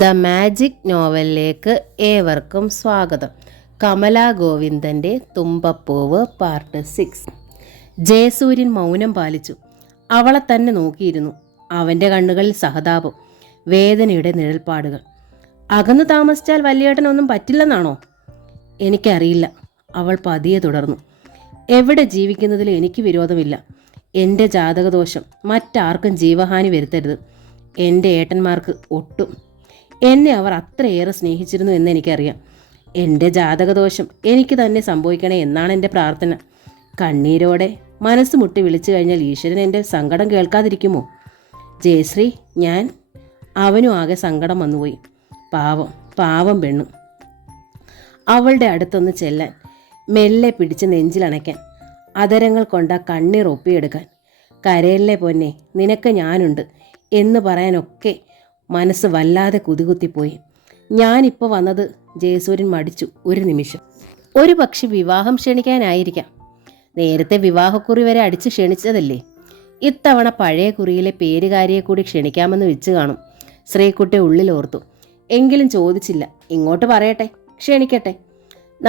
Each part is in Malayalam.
ദ മാജിക് നോവലിലേക്ക് ഏവർക്കും സ്വാഗതം. കമലാ ഗോവിന്ദൻ്റെ തുമ്പപ്പൂവ് പാർട്ട് 6. ജയസൂര്യൻ മൗനം പാലിച്ചു. അവളെ തന്നെ നോക്കിയിരുന്നു. അവൻ്റെ കണ്ണുകളിൽ സഹതാപം, വേദനയുടെ നിഴൽപ്പാടുകൾ. അകന്നു താമസിച്ചാൽ വല്യേട്ടനൊന്നും പറ്റില്ലെന്നാണോ? എനിക്കറിയില്ല, അവൾ പതിയെ തുടർന്നു. എവിടെ ജീവിക്കുന്നതിൽ എനിക്ക് വിരോധമില്ല. എൻ്റെ ജാതകദോഷം മറ്റാർക്കും ജീവഹാനി വരുത്തരുത്. എൻ്റെ ഏട്ടന്മാർക്ക് ഒട്ടും. എന്നെ അവർ അത്രയേറെ സ്നേഹിച്ചിരുന്നു എന്നെനിക്കറിയാം. എൻ്റെ ജാതകദോഷം എനിക്ക് തന്നെ സംഭവിക്കണേ എന്നാണ് എൻ്റെ പ്രാർത്ഥന. കണ്ണീരോടെ മനസ്സ് മുട്ടി വിളിച്ചു കഴിഞ്ഞാൽ ഈശ്വരൻ എൻ്റെ സങ്കടം കേൾക്കാതിരിക്കുമോ? ജയശ്രീ, അവനും ആകെ സങ്കടം വന്നുപോയി. പാവം പെണ്ണു. അവളുടെ അടുത്തൊന്ന് ചെല്ലാൻ, മെല്ലെ പിടിച്ച് നെഞ്ചിലണയ്ക്കാൻ, അതരങ്ങൾ കൊണ്ട കണ്ണീർ ഒപ്പിയെടുക്കാൻ. കരയല്ലേ പൊന്നെ, നിനക്ക് ഞാനുണ്ട് എന്ന് പറയാനൊക്കെ മനസ്സ് വല്ലാതെ കുതികുത്തിപ്പോയി. ഞാനിപ്പോൾ വന്നത്, ജയസൂര്യൻ മടിച്ചു ഒരു നിമിഷം. ഒരു പക്ഷെ വിവാഹം ക്ഷണിക്കാനായിരിക്കാം. നേരത്തെ വിവാഹക്കുറി വരെ അടിച്ച് ക്ഷണിച്ചതല്ലേ. ഇത്തവണ പഴയ കുറിയിലെ പേരുകാരിയെ കൂടി ക്ഷണിക്കാമെന്ന് വെച്ച് കാണും. ശ്രീകുട്ടി ഉള്ളിലോർത്തു. എങ്കിലും ചോദിച്ചില്ല. ഇങ്ങോട്ട് പറയട്ടെ, ക്ഷണിക്കട്ടെ.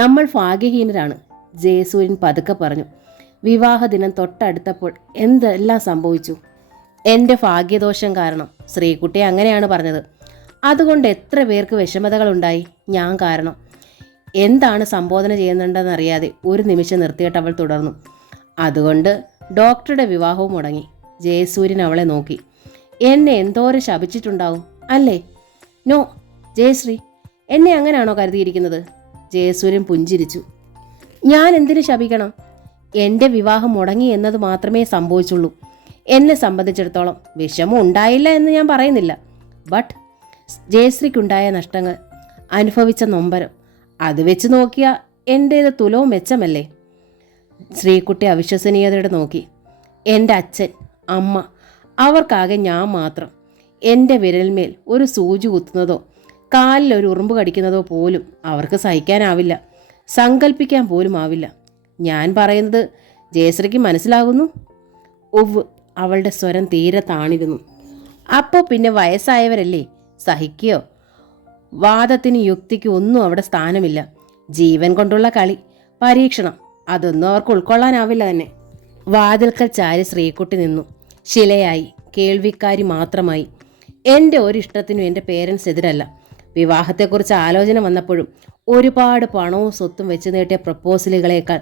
നമ്മൾ ഭാഗ്യഹീനരാണ്, ജയസൂര്യൻ പതുക്കെ പറഞ്ഞു. വിവാഹദിനം തൊട്ടടുത്തപ്പോൾ എന്തെല്ലാം സംഭവിച്ചു. എൻ്റെ ഭാഗ്യദോഷം കാരണം. ശ്രീകുട്ടി അങ്ങനെയാണ് പറഞ്ഞത്. അതുകൊണ്ട് എത്ര പേർക്ക് വിഷമതകളുണ്ടായി. ഞാൻ കാരണം. എന്താണ് സംബോധന ചെയ്യുന്നുണ്ടെന്നറിയാതെ ഒരു നിമിഷം നിർത്തിയിട്ട് അവൾ തുടർന്നു. അതുകൊണ്ട് ഡോക്ടറുടെ വിവാഹവും മുടങ്ങി. ജയസൂര്യൻ അവളെ നോക്കി. എന്നെ എന്തോരം ശപിച്ചിട്ടുണ്ടാവും അല്ലേ? നോ ജയശ്രീ, എന്നെ അങ്ങനെയാണോ കരുതിയിരിക്കുന്നത്? ജയസൂര്യൻ പുഞ്ചിരിച്ചു. ഞാൻ എന്തിനു ശപിക്കണം? എൻ്റെ വിവാഹം മുടങ്ങി എന്നത് മാത്രമേ സംഭവിച്ചുള്ളൂ. എന്നെ സംബന്ധിച്ചിടത്തോളം വിഷമം ഉണ്ടായില്ല എന്ന് ഞാൻ പറയുന്നില്ല. ബട്ട് ജയശ്രീക്കുണ്ടായ നഷ്ടങ്ങൾ, അനുഭവിച്ച നൊമ്പരം, അത് വെച്ച് നോക്കിയാൽ എൻ്റേത് തുലവും മെച്ചമല്ലേ? ശ്രീകുട്ടി അവിശ്വസനീയതയോടെ നോക്കി. എൻ്റെ അച്ഛൻ, അമ്മ, അവർക്കാകെ ഞാൻ മാത്രം. എൻ്റെ വിരൽമേൽ ഒരു സൂചി കുത്തുന്നതോ കാലിൽ ഒരു ഉറുമ്പ് കടിക്കുന്നതോ പോലും അവർക്ക് സഹിക്കാനാവില്ല, സങ്കല്പിക്കാൻ പോലും ആവില്ല. ഞാൻ പറയുന്നത് ജയശ്രീക്ക് മനസ്സിലാകുന്നു? ഒവ്. അവളുടെ സ്വരം തീരെ താണിരുന്നു. അപ്പോൾ പിന്നെ വയസ്സായവരല്ലേ, സഹിക്കുകയോ? വാദത്തിന് യുക്തിക്ക് ഒന്നും അവിടെ സ്ഥാനമില്ല. ജീവൻ കൊണ്ടുള്ള കളി, പരീക്ഷണം, അതൊന്നും അവർക്ക് ഉൾക്കൊള്ളാനാവില്ല തന്നെ. വാതിൽക്കൽ ചാരി ശ്രീകുട്ടി നിന്നു. ശിലയായി, കേൾവിക്കാരി മാത്രമായി. എൻ്റെ ഒരിഷ്ടത്തിനും എൻ്റെ പേരൻസ് എതിരല്ല. വിവാഹത്തെക്കുറിച്ച് ആലോചന വന്നപ്പോഴും ഒരുപാട് പണവും സ്വത്തും വെച്ച് നീട്ടിയ പ്രപ്പോസലുകളേക്കാൾ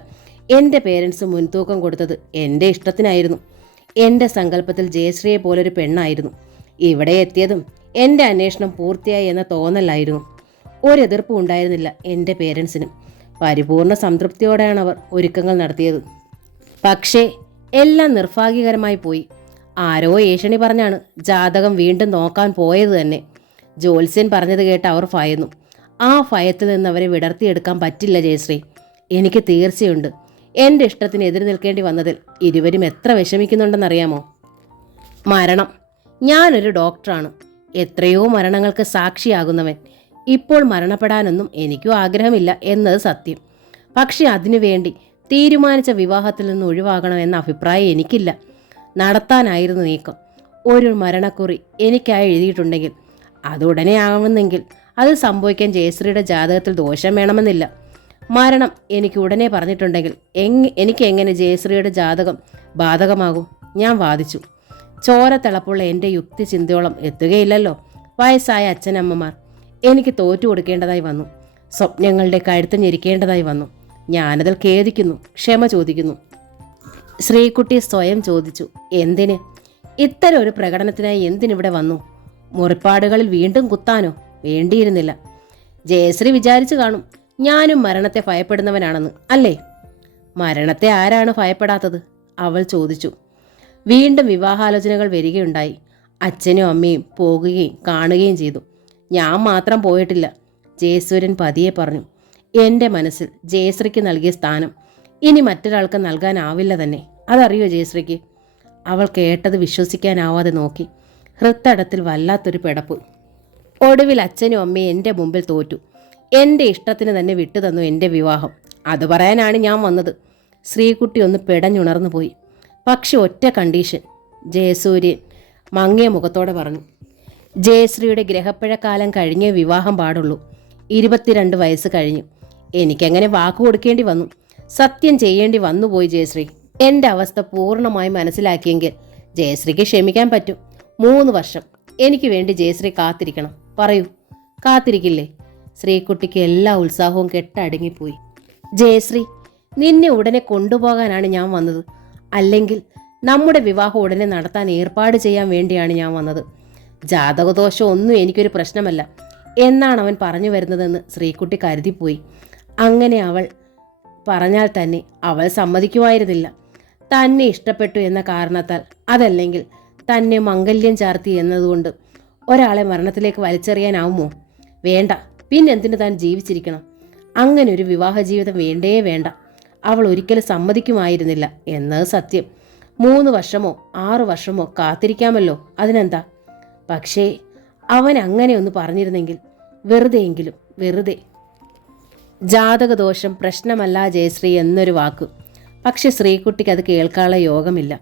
എൻ്റെ പേരൻസ് മുൻതൂക്കം കൊടുത്തത് എൻ്റെ ഇഷ്ടത്തിനായിരുന്നു. എൻ്റെ സങ്കല്പത്തിൽ ജയശ്രീയെ പോലൊരു പെണ്ണായിരുന്നു. ഇവിടെ എത്തിയതും എൻ്റെ അന്വേഷണം പൂർത്തിയായി എന്ന തോന്നലായിരുന്നു. ഒരെതിർപ്പും ഉണ്ടായിരുന്നില്ല എൻ്റെ പേരൻസിനും. പരിപൂർണ സംതൃപ്തിയോടെയാണ് അവർ ഒരുക്കങ്ങൾ നടത്തിയത്. പക്ഷേ എല്ലാം നിർഭാഗ്യകരമായി പോയി. ആരോ ഏഷണി പറഞ്ഞാണ് ജാതകം വീണ്ടും നോക്കാൻ പോയത് തന്നെ. ജ്യോത്സ്യൻ പറഞ്ഞത് കേട്ട് അവർ ഭയന്നു. ആ ഭയത്തിൽ നിന്ന് അവരെ വിടർത്തിയെടുക്കാൻ പറ്റില്ല ജയശ്രീ. എനിക്ക് തീർച്ചയുണ്ട്. എൻ്റെ ഇഷ്ടത്തിന് എതിര് നിൽക്കേണ്ടി വന്നതിൽ ഇരുവരും എത്ര വിഷമിക്കുന്നുണ്ടെന്നറിയാമോ? മരണം. ഞാനൊരു ഡോക്ടറാണ്, എത്രയോ മരണങ്ങൾക്ക് സാക്ഷിയാകുന്നവൻ. ഇപ്പോൾ മരണപ്പെടാനൊന്നും എനിക്കും ആഗ്രഹമില്ല എന്നത് സത്യം. പക്ഷെ അതിനുവേണ്ടി തീരുമാനിച്ച വിവാഹത്തിൽ നിന്ന് ഒഴിവാകണമെന്ന അഭിപ്രായം എനിക്കില്ല. നടത്താനായിരുന്നു നീക്കം. ഒരു മരണക്കുറി എനിക്കായി എഴുതിയിട്ടുണ്ടെങ്കിൽ അതുടനെ ആവുന്നെങ്കിൽ അത് സംഭവിക്കാൻ ജയശ്രീയുടെ ജാതകത്തിൽ ദോഷം വേണമെന്നില്ല. മരണം എനിക്ക് ഉടനെ പറഞ്ഞിട്ടുണ്ടെങ്കിൽ എനിക്ക് എങ്ങനെ ജയശ്രീയുടെ ജാതകം ബാധകമാകും? ഞാൻ വാദിച്ചു. ചോരത്തിളപ്പുള്ള എൻ്റെ യുക്തി ചിന്തയോളം എത്തുകയില്ലല്ലോ വയസ്സായ അച്ഛനമ്മമാർ. എനിക്ക് തോറ്റു കൊടുക്കേണ്ടതായി വന്നു. സ്വപ്നങ്ങളുടെ കഴുത്ത് ഞെരിക്കേണ്ടതായി വന്നു. ഞാനതിൽ ഖേദിക്കുന്നു, ക്ഷമ ചോദിക്കുന്നു. ശ്രീകുട്ടി സ്വയം ചോദിച്ചു. എന്തിന്? ഇത്തരം ഒരു പ്രകടനത്തിനായി എന്തിനിവിടെ വന്നു? മുറിപ്പാടുകളിൽ വീണ്ടും കുത്താനോ? വേണ്ടിയിരുന്നില്ല. ജയശ്രീ വിചാരിച്ചു കാണും ഞാനും മരണത്തെ ഭയപ്പെടുന്നവനാണെന്ന്, അല്ലേ? മരണത്തെ ആരാണ് ഭയപ്പെടാത്തത്? അവൾ ചോദിച്ചു. വീണ്ടും വിവാഹാലോചനകൾ വരികയുണ്ടായി. അച്ഛനും അമ്മയും പോകുകയും കാണുകയും ചെയ്തു. ഞാൻ മാത്രം പോയിട്ടില്ല. ജയസൂര്യൻ പതിയെ പറഞ്ഞു. എൻ്റെ മനസ്സിൽ ജയശ്രീക്ക് നൽകിയ സ്ഥാനം ഇനി മറ്റൊരാൾക്ക് നൽകാനാവില്ല തന്നെ. അതറിയോ ജയശ്രീക്ക്? അവൾ കേട്ടത് വിശ്വസിക്കാനാവാതെ നോക്കി. ഹൃത്തടത്തിൽ വല്ലാത്തൊരു പിടപ്പ്. ഒടുവിൽ അച്ഛനും അമ്മയും എൻ്റെ മുമ്പിൽ തോറ്റു. എൻ്റെ ഇഷ്ടത്തിന് തന്നെ വിട്ടുതന്നു എൻ്റെ വിവാഹം. അത് പറയാനാണ് ഞാൻ വന്നത്. ശ്രീകുട്ടി ഒന്ന് പിടഞ്ഞുണർന്നു പോയി. പക്ഷെ ഒറ്റ കണ്ടീഷൻ, ജയസൂര്യൻ മങ്ങിയ മുഖത്തോടെ പറഞ്ഞു. ജയശ്രീയുടെ ഗ്രഹപ്പഴക്കാലം കഴിഞ്ഞേ വിവാഹം പാടുള്ളൂ. 22 വയസ്സ് കഴിഞ്ഞു. എനിക്കങ്ങനെ വാക്ക് കൊടുക്കേണ്ടി വന്നു. സത്യം ചെയ്യേണ്ടി വന്നുപോയി ജയശ്രീ. എൻ്റെ അവസ്ഥ പൂർണ്ണമായി മനസ്സിലാക്കിയെങ്കിൽ ജയശ്രീക്ക് ക്ഷമിക്കാൻ പറ്റും. 3 വർഷം എനിക്ക് വേണ്ടി ജയശ്രീ കാത്തിരിക്കണം. പറയൂ, കാത്തിരിക്കില്ലേ? ശ്രീകുട്ടിക്ക് എല്ലാ ഉത്സാഹവും കെട്ടടങ്ങിപ്പോയി. ജയശ്രീ, നിന്നെ ഉടനെ കൊണ്ടുപോകാനാണ് ഞാൻ വന്നത്. അല്ലെങ്കിൽ നമ്മുടെ വിവാഹം ഉടനെ നടത്താൻ ഏർപ്പാട് ചെയ്യാൻ വേണ്ടിയാണ് ഞാൻ വന്നത്. ജാതകദോഷം ഒന്നും എനിക്കൊരു പ്രശ്നമല്ല എന്നാണ് അവൻ പറഞ്ഞു വരുന്നതെന്ന് ശ്രീകുട്ടി കരുതിപ്പോയി. അങ്ങനെ അവൾ പറഞ്ഞാൽ തന്നെ അവൾ സമ്മതിക്കുമായിരുന്നില്ല. തന്നെ ഇഷ്ടപ്പെട്ടു എന്ന കാരണത്താൽ, അതല്ലെങ്കിൽ തന്നെ മംഗല്യം ചാർത്തി എന്നതുകൊണ്ട് ഒരാളെ മരണത്തിലേക്ക് വലിച്ചെറിയാനാവുമോ? വേണ്ട. പിന്നെന്തിനു താൻ ജീവിച്ചിരിക്കണം? അങ്ങനെ ഒരു വിവാഹ ജീവിതം വേണ്ടേ വേണ്ട. അവൾ ഒരിക്കലും സമ്മതിക്കുമായിരുന്നില്ല എന്നത് സത്യം. 3 വർഷമോ 6 വർഷമോ കാത്തിരിക്കാമല്ലോ, അതിനെന്താ? പക്ഷേ അവൻ അങ്ങനെ ഒന്ന് പറഞ്ഞിരുന്നെങ്കിൽ, വെറുതെയെങ്കിലും, വെറുതെ. ജാതകദോഷം പ്രശ്നമല്ല ജയശ്രീ എന്നൊരു വാക്ക്. പക്ഷെ ശ്രീകുട്ടിക്ക് അത് കേൾക്കാനുള്ള യോഗമില്ല.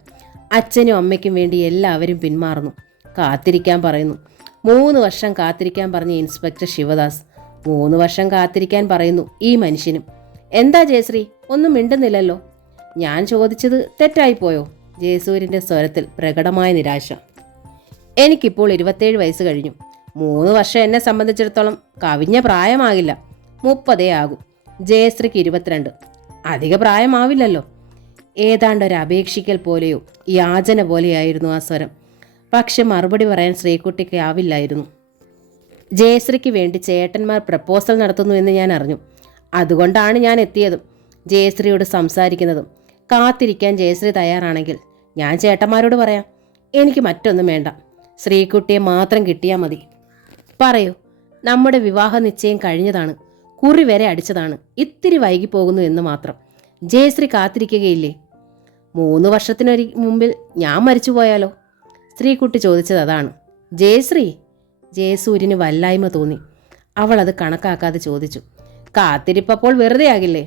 അച്ഛനും അമ്മയ്ക്കും വേണ്ടി എല്ലാവരും പിന്മാറുന്നു. കാത്തിരിക്കാൻ പറയുന്നു. 3 വർഷം കാത്തിരിക്കാൻ പറഞ്ഞ ഇൻസ്പെക്ടർ ശിവദാസ് 3 വർഷം കാത്തിരിക്കാൻ പറയുന്നു ഈ മനുഷ്യനും. എന്താ ജയശ്രീ, ഒന്നും മിണ്ടുന്നില്ലല്ലോ? ഞാൻ ചോദിച്ചത് തെറ്റായിപ്പോയോ? ജയസൂര്യൻ്റെ സ്വരത്തിൽ പ്രകടമായ നിരാശ. എനിക്കിപ്പോൾ 27 വയസ്സ് കഴിഞ്ഞു. 3 വർഷം എന്നെ സംബന്ധിച്ചിടത്തോളം കവിഞ്ഞ പ്രായമാകില്ല. 30 ആകും. ജയശ്രീക്ക് 22. അധിക പ്രായമാവില്ലല്ലോ. ഏതാണ്ടൊരു അപേക്ഷിക്കൽ പോലെയോ യാചന പോലെയായിരുന്നു ആ സ്വരം. പക്ഷെ മറുപടി പറയാൻ ശ്രീകുട്ടിക്ക് ആവില്ലായിരുന്നു. ജയശ്രീക്ക് വേണ്ടി ചേട്ടന്മാർ പ്രപ്പോസൽ നടത്തുന്നു എന്ന് ഞാൻ അറിഞ്ഞു. അതുകൊണ്ടാണ് ഞാൻ എത്തിയതും ജയശ്രീയോട് സംസാരിക്കുന്നതും. കാത്തിരിക്കാൻ ജയശ്രീ തയ്യാറാണെങ്കിൽ ഞാൻ ചേട്ടന്മാരോട് പറയാം. എനിക്ക് മറ്റൊന്നും വേണ്ട. ശ്രീകുട്ടിയെ മാത്രം കിട്ടിയാൽ മതി. പറയൂ, നമ്മുടെ വിവാഹ നിശ്ചയം കഴിഞ്ഞതാണ്. കുറി വരെ അടിച്ചതാണ്. ഇത്തിരി വൈകിപ്പോകുന്നു എന്ന് മാത്രം. ജയശ്രീ കാത്തിരിക്കുകയില്ലേ? 3 വർഷത്തിനൊരു മുമ്പിൽ ഞാൻ മരിച്ചുപോയാലോ? ശ്രീകുട്ടി ചോദിച്ചത് അതാണ്. ജയശ്രീ. ജയസൂര്യന് വല്ലായ്മ തോന്നി. അവൾ അത് കണക്കാക്കാതെ ചോദിച്ചു. കാത്തിരിപ്പപ്പോൾ വെറുതെ ആകില്ലേ?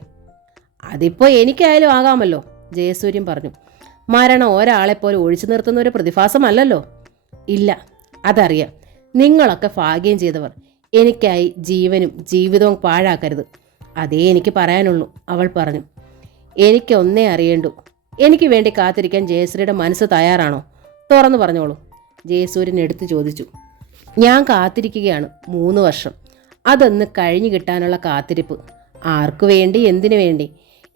അതിപ്പോൾ എനിക്കായാലും ആകാമല്ലോ, ജയസൂര്യൻ പറഞ്ഞു. മരണം ഒരാളെപ്പോലെ ഒഴിച്ചു നിർത്തുന്ന ഒരു പ്രതിഭാസമല്ലല്ലോ. ഇല്ല, അതറിയാം. നിങ്ങളൊക്കെ ഭാഗ്യം ചെയ്തവർ. എനിക്കായി ജീവനും ജീവിതവും പാഴാക്കരുത്. അതേ എനിക്ക് പറയാനുള്ളൂ, അവൾ പറഞ്ഞു. എനിക്ക് ഒന്നേ അറിയേണ്ടൂ. എനിക്ക് വേണ്ടി കാത്തിരിക്കാൻ ജയശ്രീയുടെ മനസ്സ് തയ്യാറാണോ? തുറന്നു പറഞ്ഞോളൂ, ജയസൂര്യൻ എടുത്തു ചോദിച്ചു. ഞാൻ കാത്തിരിക്കുകയാണ് 3 വർഷം. അതൊന്ന് കഴിഞ്ഞു കിട്ടാനുള്ള കാത്തിരിപ്പ്. ആർക്കു വേണ്ടി, എന്തിനു വേണ്ടി?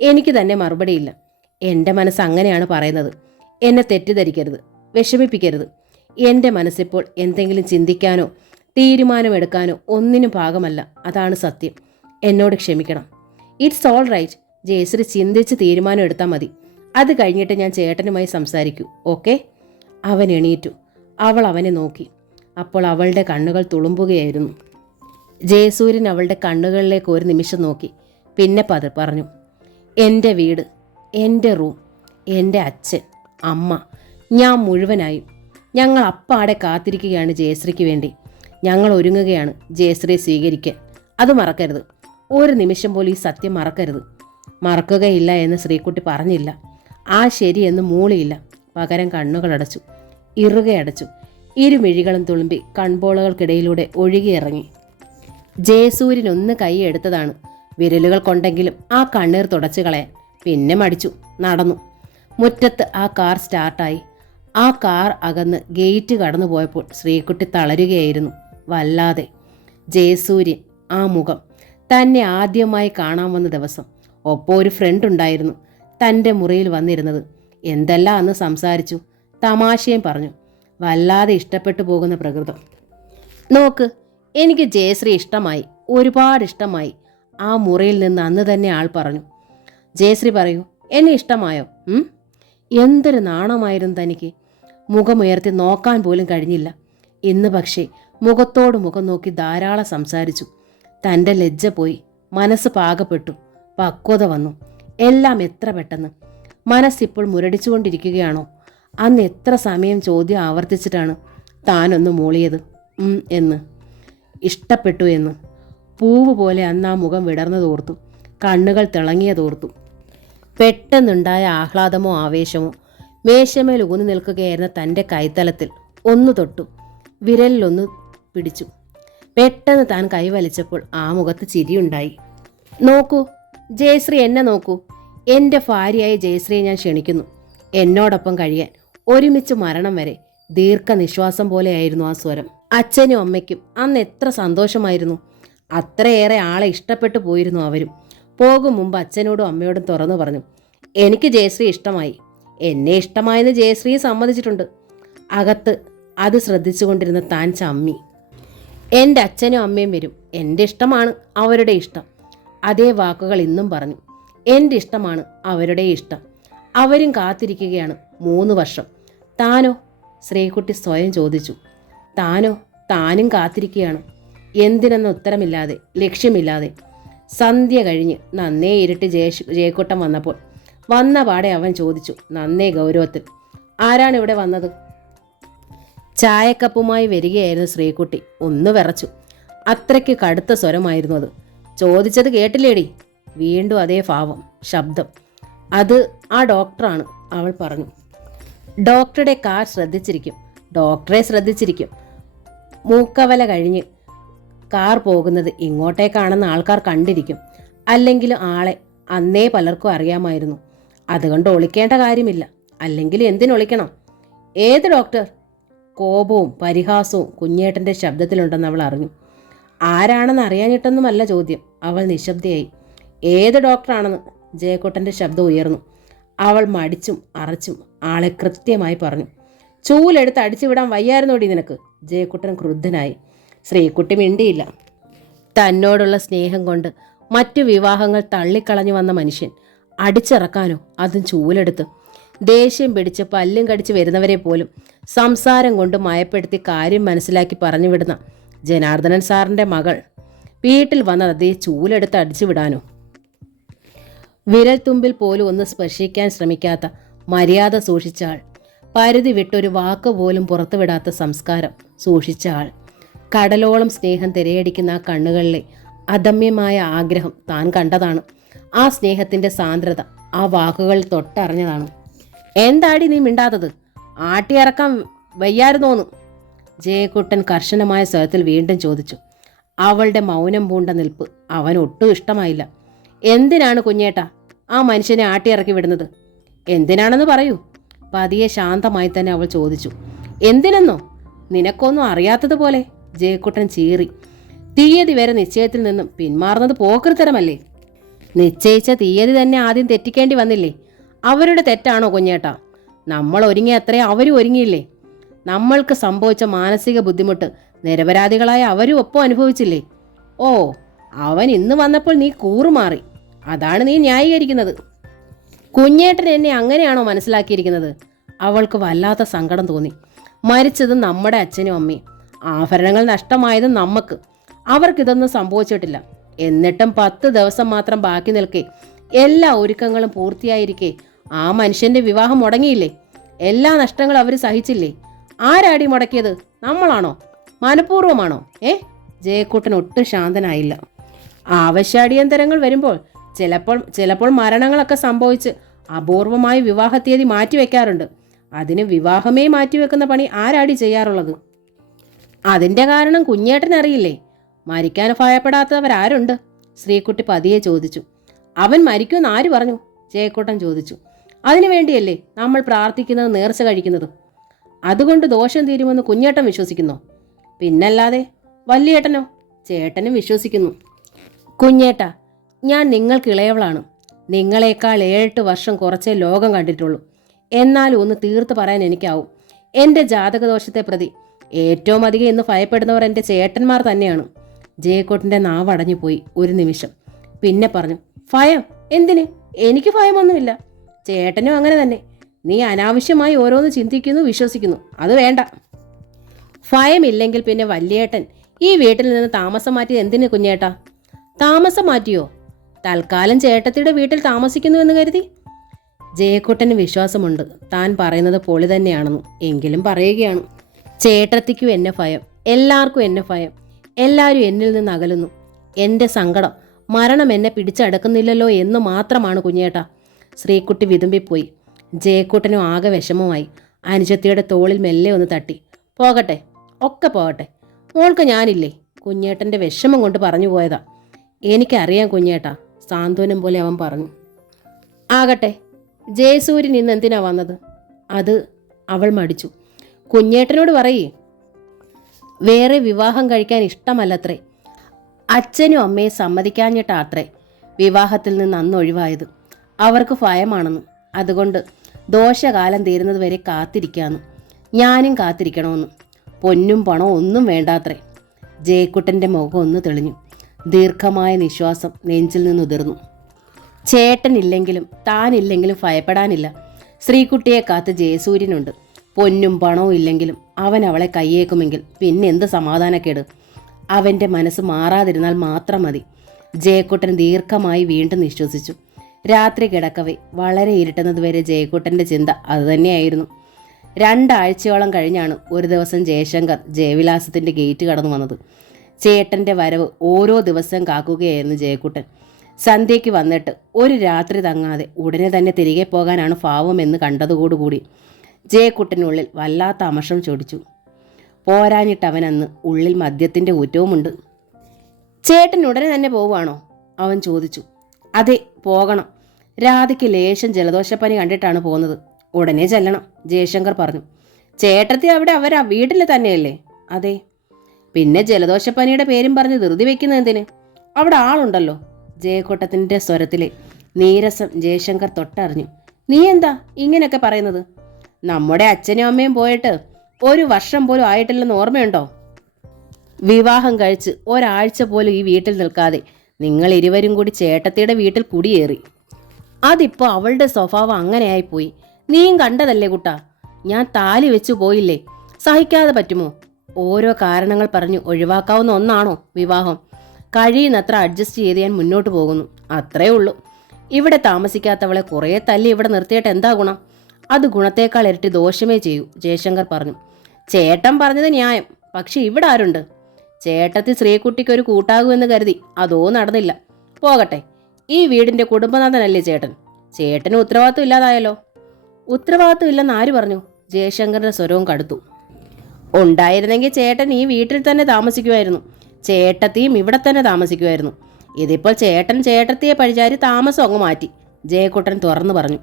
എനിക്ക് തന്നെ മറുപടിയില്ല. എൻ്റെ മനസ്സ് അങ്ങനെയാണ് പറയുന്നത്. എന്നെ തെറ്റിദ്ധരിക്കരുത്, വിഷമിപ്പിക്കരുത്. എൻ്റെ മനസ്സിപ്പോൾ എന്തെങ്കിലും ചിന്തിക്കാനോ തീരുമാനമെടുക്കാനോ ഒന്നിനും പാകമല്ല. അതാണ് സത്യം. എന്നോട് ക്ഷമിക്കണം. It's all right. ജയശ്രീ ചിന്തിച്ച് തീരുമാനം എടുത്താൽ മതി. അത് കഴിഞ്ഞിട്ട് ഞാൻ ചേട്ടനുമായി സംസാരിക്കൂ, ഓക്കെ? അവൻ എണീറ്റു. അവൾ അവനെ നോക്കി. അപ്പോൾ അവളുടെ കണ്ണുകൾ തുളുമ്പുകയായിരുന്നു. ജയസൂര്യൻ അവളുടെ കണ്ണുകളിലേക്ക് ഒരു നിമിഷം നോക്കി. പിന്നെ പറഞ്ഞു, എൻ്റെ വീട്, എൻ്റെ റൂം, എൻ്റെ അച്ഛൻ, അമ്മ, ഞാൻ മുഴുവനായും. ഞങ്ങൾ അപ്പാടെ കാത്തിരിക്കുകയാണ് ജയശ്രീക്ക് വേണ്ടി. ഞങ്ങൾ ഒരുങ്ങുകയാണ് ജയശ്രീയെ സ്വീകരിക്കാൻ. അത് മറക്കരുത്. ഒരു നിമിഷം പോലും ഈ സത്യം മറക്കരുത്. മറക്കുകയില്ല എന്ന് ശ്രീകുട്ടി പറഞ്ഞില്ല. ആ ശരിയെന്ന് മൂളിയില്ല. പകരം കണ്ണുകളടച്ചു, ഇറുകയടച്ചു. ഇരുമിഴികളും തുളുമ്പി കൺപോളകൾക്കിടയിലൂടെ ഒഴുകിയിറങ്ങി. ജയസൂര്യൻ ഒന്ന് കൈയെടുത്തതാണ്. വിരലുകൾ കൊണ്ടെങ്കിലും ആ കണ്ണീർ തുടച്ചു കളയാൻ. പിന്നെ മടിച്ചു, നടന്നു. മുറ്റത്ത് ആ കാർ സ്റ്റാർട്ടായി. ആ കാർ അകന്ന് ഗേറ്റ് കടന്നു പോയപ്പോൾ ശ്രീകുട്ടി തളരുകയായിരുന്നു, വല്ലാതെ. ജയസൂര്യൻ, ആ മുഖം, തന്നെ ആദ്യമായി കാണാൻ വന്ന ദിവസം. ഒപ്പം ഒരു ഫ്രണ്ട് ഉണ്ടായിരുന്നു തൻ്റെ മുറിയിൽ വന്നിരുന്നത്. എന്തെല്ലാം അന്ന് സംസാരിച്ചു, തമാശയും പറഞ്ഞു. വല്ലാതെ ഇഷ്ടപ്പെട്ടു പോകുന്ന പ്രകൃതം. നോക്ക്, എനിക്ക് ജയശ്രീ ഇഷ്ടമായി, ഒരുപാട് ഇഷ്ടമായി. ആ മുറിയിൽ നിന്ന് അന്ന് തന്നെ ആൾ പറഞ്ഞു. ജയശ്രീ പറയൂ, എന്നെ ഇഷ്ടമായോ? എന്തൊരു നാണമായിരുന്നു തനിക്ക്. മുഖമുയർത്തി നോക്കാൻ പോലും കഴിഞ്ഞില്ല. ഇന്ന് പക്ഷേ മുഖത്തോട് മുഖം നോക്കി ധാരാളം സംസാരിച്ചു. തൻ്റെ ലജ്ജ പോയി, മനസ്സ് പാകപ്പെട്ടു, പക്വത വന്നു. എല്ലാം എത്ര പെട്ടെന്ന്. മനസ്സിപ്പോൾ മുരടിച്ചുകൊണ്ടിരിക്കുകയാണോ? അന്ന് എത്ര സമയം ചോദ്യം ആവർത്തിച്ചിട്ടാണ് താനൊന്ന് മൂളിയത് എന്ന്, ഇഷ്ടപ്പെട്ടു എന്ന്. പൂവ് പോലെ അന്ന് ആ മുഖം വിടർന്നതോർത്തു, കണ്ണുകൾ തിളങ്ങിയതോർത്തു. പെട്ടെന്നുണ്ടായ ആഹ്ലാദമോ ആവേശമോ. മേശമേൽ ഊന്നി നിൽക്കുകയായിരുന്ന തൻ്റെ കൈത്തലത്തിൽ ഒന്ന് തൊട്ടു. വിരലിലൊന്ന് പിടിച്ചു. പെട്ടെന്ന് താൻ കൈവലിച്ചപ്പോൾ ആ മുഖത്ത് ചിരിയുണ്ടായി. നോക്കൂ ജയശ്രീ, എന്നെ നോക്കൂ. എൻ്റെ ഭാര്യയായ ജയശ്രീയെ ഞാൻ ക്ഷണിക്കുന്നു എന്നോടൊപ്പം കഴിയാൻ. ഒരുമിച്ച് മരണം വരെ. ദീർഘനിശ്വാസം പോലെയായിരുന്നു ആ സ്വരം. അച്ഛനും അമ്മയ്ക്കും അന്ന് എത്ര സന്തോഷമായിരുന്നു. അത്രയേറെ ആളെ ഇഷ്ടപ്പെട്ടു പോയിരുന്നു അവരും. പോകും മുമ്പ് അച്ഛനോടും അമ്മയോടും തുറന്നു പറഞ്ഞു, എനിക്ക് ജയശ്രീ ഇഷ്ടമായി. എന്നെ ഇഷ്ടമായെന്ന് ജയശ്രീ സമ്മതിച്ചിട്ടുണ്ട്. അകത്ത് അത് ശ്രദ്ധിച്ചുകൊണ്ടിരുന്ന താൻ ചമ്മി. എൻ്റെ അച്ഛനും അമ്മയും വരും. എൻ്റെ ഇഷ്ടമാണ് അവരുടെ ഇഷ്ടം. അതേ വാക്കുകൾ ഇന്നും പറഞ്ഞു. എൻ്റെ ഇഷ്ടമാണ് അവരുടെ ഇഷ്ടം. അവരും കാത്തിരിക്കുകയാണ് 3 വർഷം. താനോ? ശ്രീകുട്ടി സ്വയം ചോദിച്ചു. താനും കാത്തിരിക്കുകയാണ്. എന്തിനെന്ന ഉത്തരമില്ലാതെ, ലക്ഷ്യമില്ലാതെ. സന്ധ്യ കഴിഞ്ഞ് നന്നേ ഇരുട്ടി ജയക്കുട്ടൻ വന്നപ്പോൾ വന്ന പാടെ അവൻ ചോദിച്ചു നന്നേ ഗൗരവത്തിൽ, ആരാണ് ഇവിടെ വന്നത്? ചായക്കപ്പുമായി വരികയായിരുന്നു ശ്രീകുട്ടി. ഒന്ന് വിറച്ചു. അത്രയ്ക്ക് കടുത്ത സ്വരമായിരുന്നു അത്. ചോദിച്ചത് കേട്ടില്ലേടി? വീണ്ടും അതേ ഭാവം, ശബ്ദം. അത് ആ ഡോക്ടറാണ്, അവൾ പറഞ്ഞു. ഡോക്ടറുടെ കാർ ശ്രദ്ധിച്ചിരിക്കും. ഡോക്ടറെ ശ്രദ്ധിച്ചിരിക്കും. മൂക്കവല കഴിഞ്ഞ് കാർ പോകുന്നത് ഇങ്ങോട്ടേക്കാണെന്ന് ആൾക്കാർ കണ്ടിരിക്കും. അല്ലെങ്കിൽ ആളെ അന്നേ പലർക്കും അറിയാമായിരുന്നു. അതുകൊണ്ട് ഒളിക്കേണ്ട കാര്യമില്ല. അല്ലെങ്കിൽ എന്തിനൊളിക്കണം? ഏത് ഡോക്ടർ? കോപവും പരിഹാസവും കുഞ്ഞേട്ടൻ്റെ ശബ്ദത്തിലുണ്ടെന്ന് അവൾ അറിഞ്ഞു. ആരാണെന്ന് അറിയാനിട്ടൊന്നുമല്ല ചോദ്യം. അവൾ നിശബ്ദയായി. ഏത് ഡോക്ടറാണെന്ന് ജയക്കുട്ടൻ്റെ ശബ്ദം ഉയർന്നു. അവൾ മടിച്ചും അറച്ചും ആളെ കൃത്യമായി പറഞ്ഞു. ചൂലെടുത്ത് അടിച്ചുവിടാൻ വയ്യായിരുന്നോടി നിനക്ക്? ജയക്കുട്ടൻ ക്രുദ്ധനായി. ശ്രീകുട്ടി മിണ്ടിയില്ല. തന്നോടുള്ള സ്നേഹം കൊണ്ട് മറ്റു വിവാഹങ്ങൾ തള്ളിക്കളഞ്ഞു വന്ന മനുഷ്യൻ അടിച്ചിറക്കാനോ, അതും ചൂലെടുത്ത്. ദേഷ്യം പിടിച്ച് പല്ലും കടിച്ച് വരുന്നവരെ പോലും സംസാരം കൊണ്ട് മയപ്പെടുത്തി കാര്യം മനസ്സിലാക്കി പറഞ്ഞുവിടുന്ന ജനാർദ്ദനൻ സാറിൻ്റെ മകൾ വീട്ടിൽ വന്നത് അതേ ചൂലെടുത്ത് അടിച്ചു വിടാനോ? വിരൽ തുമ്പിൽ പോലും ഒന്ന് സ്പർശിക്കാൻ ശ്രമിക്കാത്ത മര്യാദ സൂക്ഷിച്ച ആൾ, പരിധി വിട്ടൊരു വാക്ക് പോലും പുറത്തുവിടാത്ത സംസ്കാരം സൂക്ഷിച്ച ആൾ, കടലോളം സ്നേഹം തിരയടിക്കുന്ന ആ കണ്ണുകളിലെ അദമ്യമായ ആഗ്രഹം താൻ കണ്ടതാണ്. ആ സ്നേഹത്തിൻ്റെ സാന്ദ്രത ആ വാക്കുകളിൽ തൊട്ടറിഞ്ഞതാണ്. എന്താടി നീ മിണ്ടാത്തത്? ആട്ടിയിറക്കാൻ വയ്യായിരുന്നോന്ന് ജയക്കുട്ടൻ കർശനമായ സ്വരത്തിൽ വീണ്ടും ചോദിച്ചു. അവളുടെ മൗനം പൂണ്ട നിൽപ്പ് അവൻ ഒട്ടും ഇഷ്ടമായില്ല. എന്തിനാണ് കുഞ്ഞേട്ടാ ആ മനുഷ്യനെ ആട്ടിയിറക്കി വിടുന്നത്? എന്തിനാണെന്ന് പറയൂ. പതിയെ ശാന്തമായി തന്നെ അവൾ ചോദിച്ചു. എന്തിനെന്നോ? നിനക്കൊന്നും അറിയാത്തതുപോലെ ജയക്കുട്ടൻ ചീറി. തീയതി വരെ നിശ്ചയത്തിൽ നിന്നും പിന്മാറുന്നത് പോക്കൃത്തരമല്ലേ? നിശ്ചയിച്ച തീയതി തന്നെ ആദ്യം തെറ്റിക്കേണ്ടി വന്നില്ലേ? അവരുടെ തെറ്റാണോ കുഞ്ഞേട്ടാ? നമ്മൾ ഒരുങ്ങിയ അത്രയും അവരും ഒരുങ്ങിയില്ലേ? നമ്മൾക്ക് സംഭവിച്ച മാനസിക ബുദ്ധിമുട്ട് നിരപരാധികളായ അവരും ഒപ്പം അനുഭവിച്ചില്ലേ? ഓ, അവൻ ഇന്ന് വന്നപ്പോൾ നീ കൂറുമാറി. അതാണ് നീ ന്യായീകരിക്കുന്നത്. കുഞ്ഞേട്ടൻ എന്നെ അങ്ങനെയാണോ മനസ്സിലാക്കിയിരിക്കുന്നത്? അവൾക്ക് വല്ലാത്ത സങ്കടം തോന്നി. മരിച്ചത് നമ്മുടെ അച്ഛനും അമ്മയും, ആഭരണങ്ങൾ നഷ്ടമായതും നമുക്ക്. അവർക്കിതൊന്നും സംഭവിച്ചിട്ടില്ല. എന്നിട്ടും 10 ദിവസം മാത്രം ബാക്കി നിൽക്കെ എല്ലാ ഒരുക്കങ്ങളും പൂർത്തിയായിരിക്കെ ആ മനുഷ്യന്റെ വിവാഹം മുടങ്ങിയില്ലേ? എല്ലാ നഷ്ടങ്ങളും അവർ സഹിച്ചില്ലേ? ആരാടി മുടക്കിയത്? നമ്മളാണോ? മനഃപൂർവ്വമാണോ? ജയക്കുട്ടൻ ഒട്ടും ശാന്തനായില്ല. ആവശ്യാടിയന്തരങ്ങൾ വരുമ്പോൾ ചിലപ്പോൾ മരണങ്ങളൊക്കെ സംഭവിച്ച് അപൂർവമായി വിവാഹ തീയതി മാറ്റിവെക്കാറുണ്ട്. അതിന് വിവാഹമേ മാറ്റിവെക്കുന്ന പണി ആരാടി ചെയ്യാറുള്ളത്? അതിൻ്റെ കാരണം കുഞ്ഞേട്ടനറിയില്ലേ? മരിക്കാൻ ഭയപ്പെടാത്തവരാരുണ്ട്? ശ്രീകുട്ടി പതിയെ ചോദിച്ചു. അവൻ മരിക്കുമെന്ന് ആര് പറഞ്ഞു? ജയക്കുട്ടൻ ചോദിച്ചു. അതിനുവേണ്ടിയല്ലേ നമ്മൾ പ്രാർത്ഥിക്കുന്നത്, നേർച്ച കഴിക്കുന്നത്? അതുകൊണ്ട് ദോഷം തീരുമെന്ന് കുഞ്ഞേട്ടൻ വിശ്വസിക്കുന്നോ? പിന്നല്ലാതെ. വല്യേട്ടനോ? ചേട്ടനും വിശ്വസിക്കുന്നു. കുഞ്ഞേട്ട, ഞാൻ നിങ്ങൾക്ക് ഇളയവളാണ്. നിങ്ങളെക്കാൾ 7-8 വർഷം കുറച്ചേ ലോകം കണ്ടിട്ടുള്ളൂ. എന്നാലും ഒന്ന് തീർത്ത് പറയാൻ എനിക്കാവും. എൻ്റെ ജാതകദോഷത്തെ പ്രതി ഏറ്റവും അധികം ഇന്ന് ഭയപ്പെടുന്നവർ എൻ്റെ ചേട്ടന്മാർ തന്നെയാണ്. ജയക്കോട്ടിൻ്റെ നാവടഞ്ഞു പോയി ഒരു നിമിഷം. പിന്നെ പറഞ്ഞു, ഭയം? എന്തിന്? എനിക്ക് ഭയമൊന്നുമില്ല. ചേട്ടനും അങ്ങനെ തന്നെ. നീ അനാവശ്യമായി ഓരോന്ന് ചിന്തിക്കുന്നു, വിശ്വസിക്കുന്നു. അത് വേണ്ട. ഭയമില്ലെങ്കിൽ പിന്നെ വല്യേട്ടൻ ഈ വീട്ടിൽ നിന്ന് താമസം മാറ്റിയത് എന്തിന് കുഞ്ഞേട്ടാ? താമസം മാറ്റിയോ? തൽക്കാലം ചേട്ടത്തിയുടെ വീട്ടിൽ താമസിക്കുന്നു എന്ന് കരുതി. ജയക്കുട്ടന് വിശ്വാസമുണ്ട് താൻ പറയുന്നത് പൊളി തന്നെയാണെന്ന്. എങ്കിലും പറയുകയാണ്. ചേട്ടത്തിക്കും എന്നെ ഭയം, എല്ലാവർക്കും എന്നെ ഭയം. എല്ലാവരും എന്നിൽ നിന്ന് അകലുന്നു. എൻ്റെ സങ്കടം മരണം എന്നെ പിടിച്ചടക്കുന്നില്ലല്ലോ എന്ന് മാത്രമാണ് കുഞ്ഞേട്ടാ. ശ്രീകുട്ടി വിതുമ്പിപ്പോയി. ജയക്കുട്ടനും ആകെ വിഷമമായി. അനുജത്തിയുടെ തോളിൽ മെല്ലെ ഒന്ന് തട്ടി. പോകട്ടെ, ഒക്കെ പോകട്ടെ. മോൾക്ക് ഞാനില്ലേ? കുഞ്ഞേട്ടൻ്റെ വിഷമം കൊണ്ട് പറഞ്ഞു പോയതാ. എനിക്കറിയാം കുഞ്ഞേട്ടാ, സാന്ത്വനം പോലെ അവൻ പറഞ്ഞു. ആകട്ടെ, ജയസൂര്യൻ ഇന്ന് എന്തിനാ വന്നത്? അത് അവൾ മടിച്ചു. കുഞ്ഞേട്ടനോട് പറയേ, വേറെ വിവാഹം കഴിക്കാൻ ഇഷ്ടമല്ലത്രേ. അച്ഛനും അമ്മയെ സമ്മതിക്കാഞ്ഞിട്ടാത്രേ വിവാഹത്തിൽ നിന്ന് അന്ന് ഒഴിവായത്. അവർക്ക് ഭയമാണെന്ന്. അതുകൊണ്ട് ദോഷകാലം തീരുന്നത് വരെ കാത്തിരിക്കാന്ന്. ഞാനും കാത്തിരിക്കണമെന്ന്. പൊന്നും പണവും ഒന്നും വേണ്ടാത്രേ. ജയക്കുട്ടൻ്റെ മുഖം ഒന്ന് തെളിഞ്ഞു. ദീർഘമായ നിശ്വാസം നെഞ്ചിൽ നിന്നുതിർന്നു. ചേട്ടനില്ലെങ്കിലും താനില്ലെങ്കിലും ഭയപ്പെടാനില്ല. ശ്രീകുട്ടിയെ കാത്ത് ജയസൂര്യനുണ്ട്. പൊന്നും പണവും ഇല്ലെങ്കിലും അവൻ അവളെ കയ്യേക്കുമെങ്കിൽ പിന്നെന്ത് സമാധാനക്കേട്? അവൻ്റെ മനസ്സ് മാറാതിരുന്നാൽ മാത്രം മതി. ജയക്കുട്ടൻ ദീർഘമായി വീണ്ടും നിശ്വസിച്ചു. രാത്രി കിടക്കവേ വളരെ ഇരുട്ടുന്നതുവരെ ജയക്കുട്ടൻ്റെ ചിന്ത അതുതന്നെയായിരുന്നു. 2 ആഴ്ചയോളം കഴിഞ്ഞാണ് ഒരു ദിവസം ജയശങ്കർ ജയവിലാസത്തിൻ്റെ ഗേറ്റ് കടന്നു വന്നത്. ചേട്ടൻ്റെ വരവ് ഓരോ ദിവസം കാക്കുകയായിരുന്നു ജയക്കുട്ടൻ. സന്ധ്യയ്ക്ക് വന്നിട്ട് ഒരു രാത്രി തങ്ങാതെ ഉടനെ തന്നെ തിരികെ പോകാനാണ് ഭാവമെന്ന് കണ്ടതോടുകൂടി ജയക്കുട്ടനുള്ളിൽ വല്ലാത്ത അമർഷം ചൊടിച്ചു. പോരാഞ്ഞിട്ടവനന്ന് ഉള്ളിൽ മദ്യത്തിൻ്റെ ഊറ്റവുമുണ്ട്. ചേട്ടൻ ഉടനെ തന്നെ പോവുകയാണോ? അവൻ ചോദിച്ചു. അതെ, പോകണം. രാധയ്ക്ക് ലേശം ജലദോഷപ്പനി കണ്ടിട്ടാണ് പോകുന്നത്. ഉടനെ ചെല്ലണം, ജയശങ്കർ പറഞ്ഞു. ചേട്ടത്തി അവിടെ അവരാ വീട്ടിൽ തന്നെയല്ലേ? അതെ. പിന്നെ ജലദോഷപ്പനിയുടെ പേരും പറഞ്ഞ് ധൃതി വെക്കുന്നത് എന്തിന്? അവിടെ ആളുണ്ടല്ലോ. ജയക്കുട്ടത്തിൻ്റെ സ്വരത്തിലെ നീരസം ജയശങ്കർ തൊട്ടറിഞ്ഞു. നീ എന്താ ഇങ്ങനെയൊക്കെ പറയുന്നത്? നമ്മുടെ അച്ഛനും അമ്മയും പോയിട്ട് 1 വർഷം പോലും ആയിട്ടില്ലെന്ന് ഓർമ്മയുണ്ടോ? വിവാഹം കഴിച്ച് ഒരാഴ്ച പോലും ഈ വീട്ടിൽ നിൽക്കാതെ നിങ്ങൾ ഇരുവരും കൂടി ചേട്ടത്തിയുടെ വീട്ടിൽ കുടിയേറി. അതിപ്പോൾ അവളുടെ സ്വഭാവം അങ്ങനെയായിപ്പോയി. നീയും കണ്ടതല്ലേ കുട്ടാ. ഞാൻ താലി വെച്ചു പോയില്ലേ? സഹിക്കാതെ പറ്റുമോ? ഓരോ കാരണങ്ങൾ പറഞ്ഞ് ഒഴിവാക്കാവുന്ന ഒന്നാണോ വിവാഹം? കഴിയുന്നത്ര അഡ്ജസ്റ്റ് ചെയ്ത് ഞാൻ മുന്നോട്ട് പോകുന്നു, അത്രേ ഉള്ളൂ. ഇവിടെ താമസിക്കാത്തവളെ കുറേ തല്ലി ഇവിടെ നിർത്തിയിട്ട് എന്താ ഗുണം? അത് ഗുണത്തേക്കാൾ ഇരട്ടി ദോഷമേ ചെയ്യൂ, ജയശങ്കർ പറഞ്ഞു. ചേട്ടൻ പറഞ്ഞത് ന്യായം. പക്ഷെ ഇവിടെ ആരുണ്ട്? ചേട്ടത്തി ശ്രീകുട്ടിക്ക് ഒരു കൂട്ടാകുമെന്ന് കരുതി അതോ നടന്നില്ല. പോകട്ടെ, ഈ വീടിൻ്റെ കുടുംബനാഥനല്ലേ ചേട്ടൻ. ചേട്ടന് ഉത്തരവാദിത്വം ഇല്ലാതായല്ലോ. ഉത്തരവാദിത്വം ഇല്ലെന്ന് ആര് പറഞ്ഞു? ജയശങ്കറിൻ്റെ സ്വരവും കടുത്തു. ഉണ്ടായിരുന്നെങ്കിൽ ചേട്ടൻ ഈ വീട്ടിൽ തന്നെ താമസിക്കുമായിരുന്നു. ചേട്ടത്തിയും ഇവിടെ തന്നെ താമസിക്കുമായിരുന്നു. ഇതിപ്പോൾ ചേട്ടൻ ചേട്ടത്തിയെ പഴിചാരി താമസം അങ്ങ് മാറ്റി, ജയക്കുട്ടൻ തുറന്നു പറഞ്ഞു.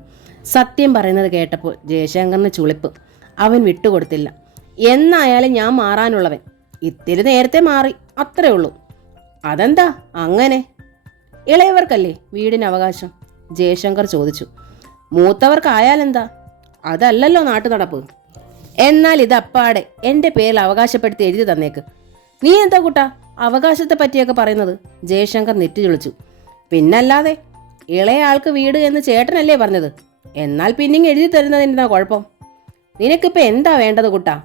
സത്യം പറയുന്നത് കേട്ടപ്പോൾ ജയശങ്കറിന് ചുളിപ്പ്. അവൻ വിട്ടുകൊടുത്തില്ല. എന്നായാലും ഞാൻ മാറാനുള്ളവൻ. ഇത്തിരി നേരത്തെ മാറി, അത്രേ ഉള്ളൂ. അതെന്താ അങ്ങനെ? ഇളയവർക്കല്ലേ വീടിന് അവകാശം? ജയശങ്കർ ചോദിച്ചു. മൂത്തവർക്കായാലെന്താ? അതല്ലല്ലോ നാട്ടു നടപ്പ്. എന്നാൽ ഇത് അപ്പാടെ എൻ്റെ പേരിൽ അവകാശപ്പെടുത്തി എഴുതി തന്നേക്ക്. നീ എന്താ കുട്ടാ അവകാശത്തെ പറ്റിയൊക്കെ പറയുന്നത്? ജയശങ്കർ നെറ്റി ചുളിച്ചു. പിന്നല്ലാതെ, ഇളയ ആൾക്ക് വീട് എന്ന് ചേട്ടനല്ലേ പറഞ്ഞത്? എന്നാൽ പിന്നിങ് എഴുതി തരുന്നതിൻ്റെ കുഴപ്പം? നിനക്കിപ്പോൾ എന്താ വേണ്ടത് കുട്ടാ?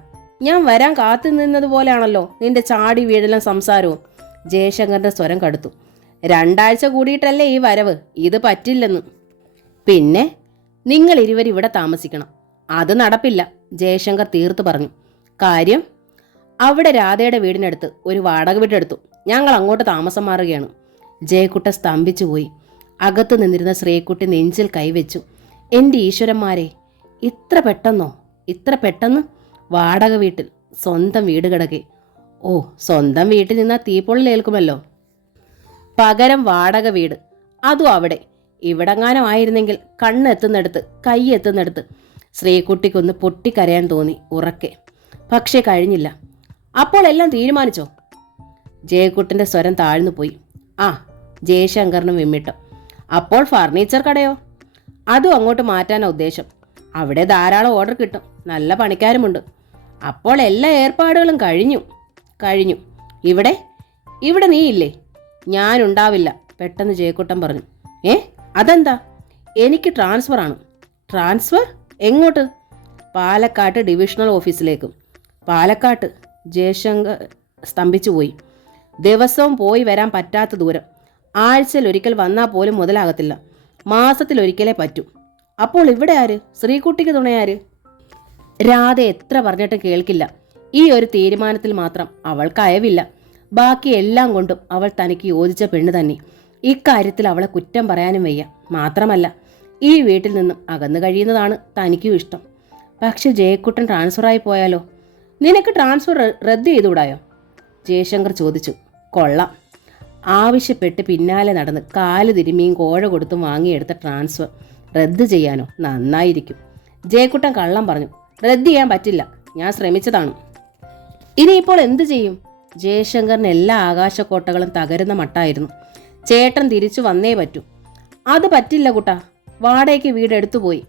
ഞാൻ വരാൻ കാത്തു നിന്നതുപോലെയാണല്ലോ നിന്റെ ചാടി വീഴലും സംസാരവും. ജയശങ്കറിൻ്റെ സ്വരം കടുത്തു. 2 ആഴ്ച കൂടിയിട്ടല്ലേ ഈ വരവ്. ഇത് പറ്റില്ലെന്ന്. പിന്നെ നിങ്ങൾ ഇരുവരും ഇവിടെ താമസിക്കണം. അത് നടപ്പില്ല, ജയശങ്കർ തീർത്തു പറഞ്ഞു. കാര്യം? അവിടെ രാധയുടെ വീടിനടുത്ത് ഒരു വാടക വീടെടുത്തു. ഞങ്ങൾ അങ്ങോട്ട് താമസം മാറുകയാണ്. ജയക്കുട്ട സ്തംഭിച്ചു പോയി. അകത്തു നിന്നിരുന്ന ശ്രീകുട്ടി നെഞ്ചിൽ കൈവച്ചു. എൻ്റെ ഈശ്വരന്മാരെ, ഇത്ര പെട്ടെന്നോ? ഇത്ര പെട്ടെന്ന്? വാടക വീട്ടിൽ, സ്വന്തം വീട് കിടക്കെ. ഓ, സ്വന്തം വീട്ടിൽ നിന്നാൽ തീപ്പൊള്ളിലേൽക്കുമല്ലോ. പകരം വാടക വീട്, അതും അവിടെ. ഇവിടെങ്ങാനമായിരുന്നെങ്കിൽ കണ്ണെത്തുന്നിടത്ത് കൈ എത്തുന്നിടത്ത് ശ്രീകുട്ടിക്കൊന്ന് പൊട്ടിക്കരയാൻ തോന്നി ഉറക്കെ. പക്ഷേ കഴിഞ്ഞില്ല. അപ്പോൾ എല്ലാം തീരുമാനിച്ചോ? ജയക്കുട്ടൻ്റെ സ്വരം താഴ്ന്നു പോയി. ആ, ജയശങ്കറിനും വിമ്മിട്ടം. അപ്പോൾ ഫർണിച്ചർ കടയോ? അതും അങ്ങോട്ട് മാറ്റാനാ ഉദ്ദേശം. അവിടെ ധാരാളം ഓർഡർ കിട്ടും, നല്ല പണിക്കാരുമുണ്ട്. അപ്പോൾ എല്ലാ ഏർപ്പാടുകളും കഴിഞ്ഞു. ഇവിടെ നീ ഇല്ലേ? ഞാനുണ്ടാവില്ല, പെട്ടെന്ന് ജയക്കുട്ടൻ പറഞ്ഞു. അതെന്താ? എനിക്ക് ട്രാൻസ്ഫറാണ്. ട്രാൻസ്ഫർ? എങ്ങോട്ട്? പാലക്കാട്ട് ഡിവിഷണൽ ഓഫീസിലേക്കും. പാലക്കാട്ട്? ജയശങ്കർ സ്തംഭിച്ചു പോയി. ദിവസവും പോയി വരാൻ പറ്റാത്ത ദൂരം. ആഴ്ചയിൽ ഒരിക്കൽ വന്നാൽ പോലും മുതലാകത്തില്ല. മാസത്തിലൊരിക്കലേ പറ്റൂ. അപ്പോൾ ഇവിടെ ആര്? ശ്രീകുട്ടിക്ക് തുണയാര്? രാധ എത്ര പറഞ്ഞിട്ടും കേൾക്കില്ല. ഈ ഒരു തീരുമാനത്തിൽ മാത്രം അവൾക്ക് അയവില്ല. ബാക്കി എല്ലാം കൊണ്ടും അവൾ തനിക്ക് യോജിച്ച പെണ്ണ് തന്നെ. ഇക്കാര്യത്തിൽ അവളെ കുറ്റം പറയാനും വയ്യ. മാത്രമല്ല, ഈ വീട്ടിൽ നിന്നും അകന്നു കഴിയുന്നതാണ് തനിക്കും ഇഷ്ടം. പക്ഷെ ജയക്കുട്ടൻ ട്രാൻസ്ഫറായി പോയാലോ? നിനക്ക് ട്രാൻസ്ഫർ റദ്ദ് ചെയ്തുകൂടായോ? ജയശങ്കർ ചോദിച്ചു. കൊള്ളാം. ആവശ്യപ്പെട്ട് പിന്നാലെ നടന്ന് കാല് തിരുമ്മിയും കോഴ കൊടുത്തും വാങ്ങിയെടുത്ത ട്രാൻസ്ഫർ റദ്ദ് ചെയ്യാനോ? നന്നായിരിക്കും. ജയക്കുട്ടൻ കള്ളം പറഞ്ഞു. റദ്ദ് ചെയ്യാൻ പറ്റില്ല, ഞാൻ ശ്രമിച്ചതാണ്. ഇനിയിപ്പോൾ എന്തു ചെയ്യും? ജയശങ്കറിന് എല്ലാ ആകാശക്കോട്ടകളും തകരുന്ന മട്ടായിരുന്നു. ചേട്ടൻ തിരിച്ചു വന്നേ പറ്റൂ. അത് പറ്റില്ല കുട്ടാ. വാടകയ്ക്ക് വീട് എടുത്തുപോയി.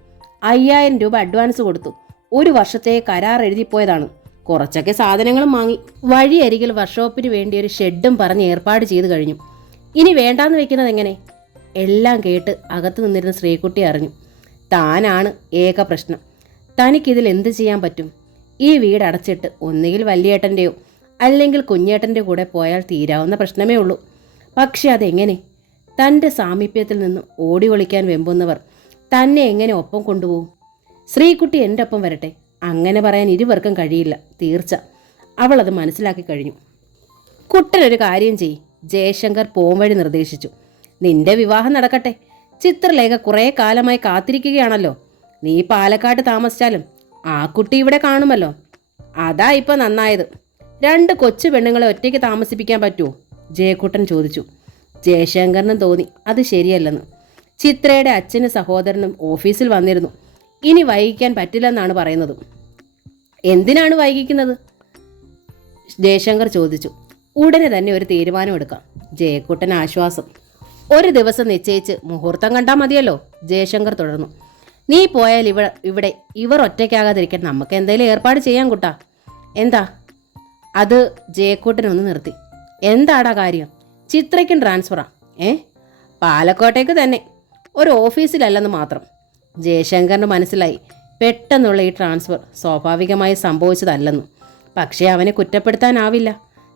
5000 രൂപ അഡ്വാൻസ് കൊടുത്തു. 1 വർഷത്തെ കരാർ എഴുതിപ്പോയതാണ്. കുറച്ചൊക്കെ സാധനങ്ങളും വാങ്ങി. വഴിയരികിൽ വർക്ക്ഷോപ്പിന് വേണ്ടി ഒരു ഷെഡും പറഞ്ഞ് ഏർപ്പാട് ചെയ്തു കഴിഞ്ഞു. ഇനി വേണ്ടാന്ന് വെക്കുന്നത് എങ്ങനെ? എല്ലാം കേട്ട് അകത്ത് നിന്നിരുന്ന ശ്രീകുട്ടി അറിഞ്ഞു. താനാണ് ഏക പ്രശ്നം. തനിക്കിതിൽ എന്ത് ചെയ്യാൻ പറ്റും? ഈ വീട് അടച്ചിട്ട് ഒന്നുകിൽ വല്യേട്ടൻ്റെയോ അല്ലെങ്കിൽ കുഞ്ഞേട്ടൻ്റെ കൂടെ പോയാൽ തീരാവുന്ന പ്രശ്നമേ ഉള്ളൂ. പക്ഷെ അതെങ്ങനെ? തൻ്റെ സാമീപ്യത്തിൽ നിന്ന് ഓടി ഒളിക്കാൻ വെമ്പുന്നവർ തന്നെ എങ്ങനെ ഒപ്പം കൊണ്ടുപോകും? ശ്രീകുട്ടി എൻ്റെ ഒപ്പം വരട്ടെ. അങ്ങനെ പറയാൻ ഇരുവർക്കും കഴിയില്ല, തീർച്ച. അവളത് മനസ്സിലാക്കി കഴിഞ്ഞു. കുട്ടനൊരു കാര്യം ചെയ്യ്, ജയശങ്കർ പോംവഴി നിർദ്ദേശിച്ചു. നിന്റെ വിവാഹം നടക്കട്ടെ. ചിത്രലേഖ കുറേ കാലമായി കാത്തിരിക്കുകയാണല്ലോ. നീ പാലക്കാട്ട് താമസിച്ചാലും ആ കുട്ടി ഇവിടെ കാണുമല്ലോ. അതാ ഇപ്പം നന്നായത്. 2 കൊച്ചു പെണ്ണുങ്ങളെ ഒറ്റയ്ക്ക് താമസിപ്പിക്കാൻ പറ്റുമോ? ജയക്കുട്ടൻ ചോദിച്ചു. ജയശങ്കറിനും തോന്നി അത് ശരിയല്ലെന്ന്. ചിത്രയുടെ അച്ഛനും സഹോദരനും ഓഫീസിൽ വന്നിരുന്നു. ഇനി വൈകിക്കാൻ പറ്റില്ലെന്നാണ് പറയുന്നത്. എന്തിനാണ് വൈകിക്കുന്നത്? ജയശങ്കർ ചോദിച്ചു. ഉടനെ തന്നെ ഒരു തീരുമാനമെടുക്കാം. ജയക്കുട്ടൻ ആശ്വാസം. 1 ദിവസം നിശ്ചയിച്ച് മുഹൂർത്തം കണ്ടാൽ മതിയല്ലോ. ജയശങ്കർ തുടർന്നു. നീ പോയാൽ ഇവിടെ ഇവർ ഒറ്റയ്ക്കാകാതിരിക്കാൻ നമുക്ക് എന്തെങ്കിലും ഏർപ്പാട് ചെയ്യാൻ കുട്ടാ. എന്താ? അത് ജയക്കുട്ടനൊന്ന് നിർത്തി. എന്താടാ കാര്യം? ചിത്രയ്ക്കും ട്രാൻസ്ഫറാ? പാലക്കോട്ടേക്ക് തന്നെ. ഒരു ഓഫീസിലല്ലെന്ന് മാത്രം. ജയശങ്കറിന് മനസ്സിലായി പെട്ടെന്നുള്ള ഈ ട്രാൻസ്ഫർ സ്വാഭാവികമായി സംഭവിച്ചതല്ലെന്ന്. പക്ഷേ അവനെ കുറ്റപ്പെടുത്താനാവില്ല.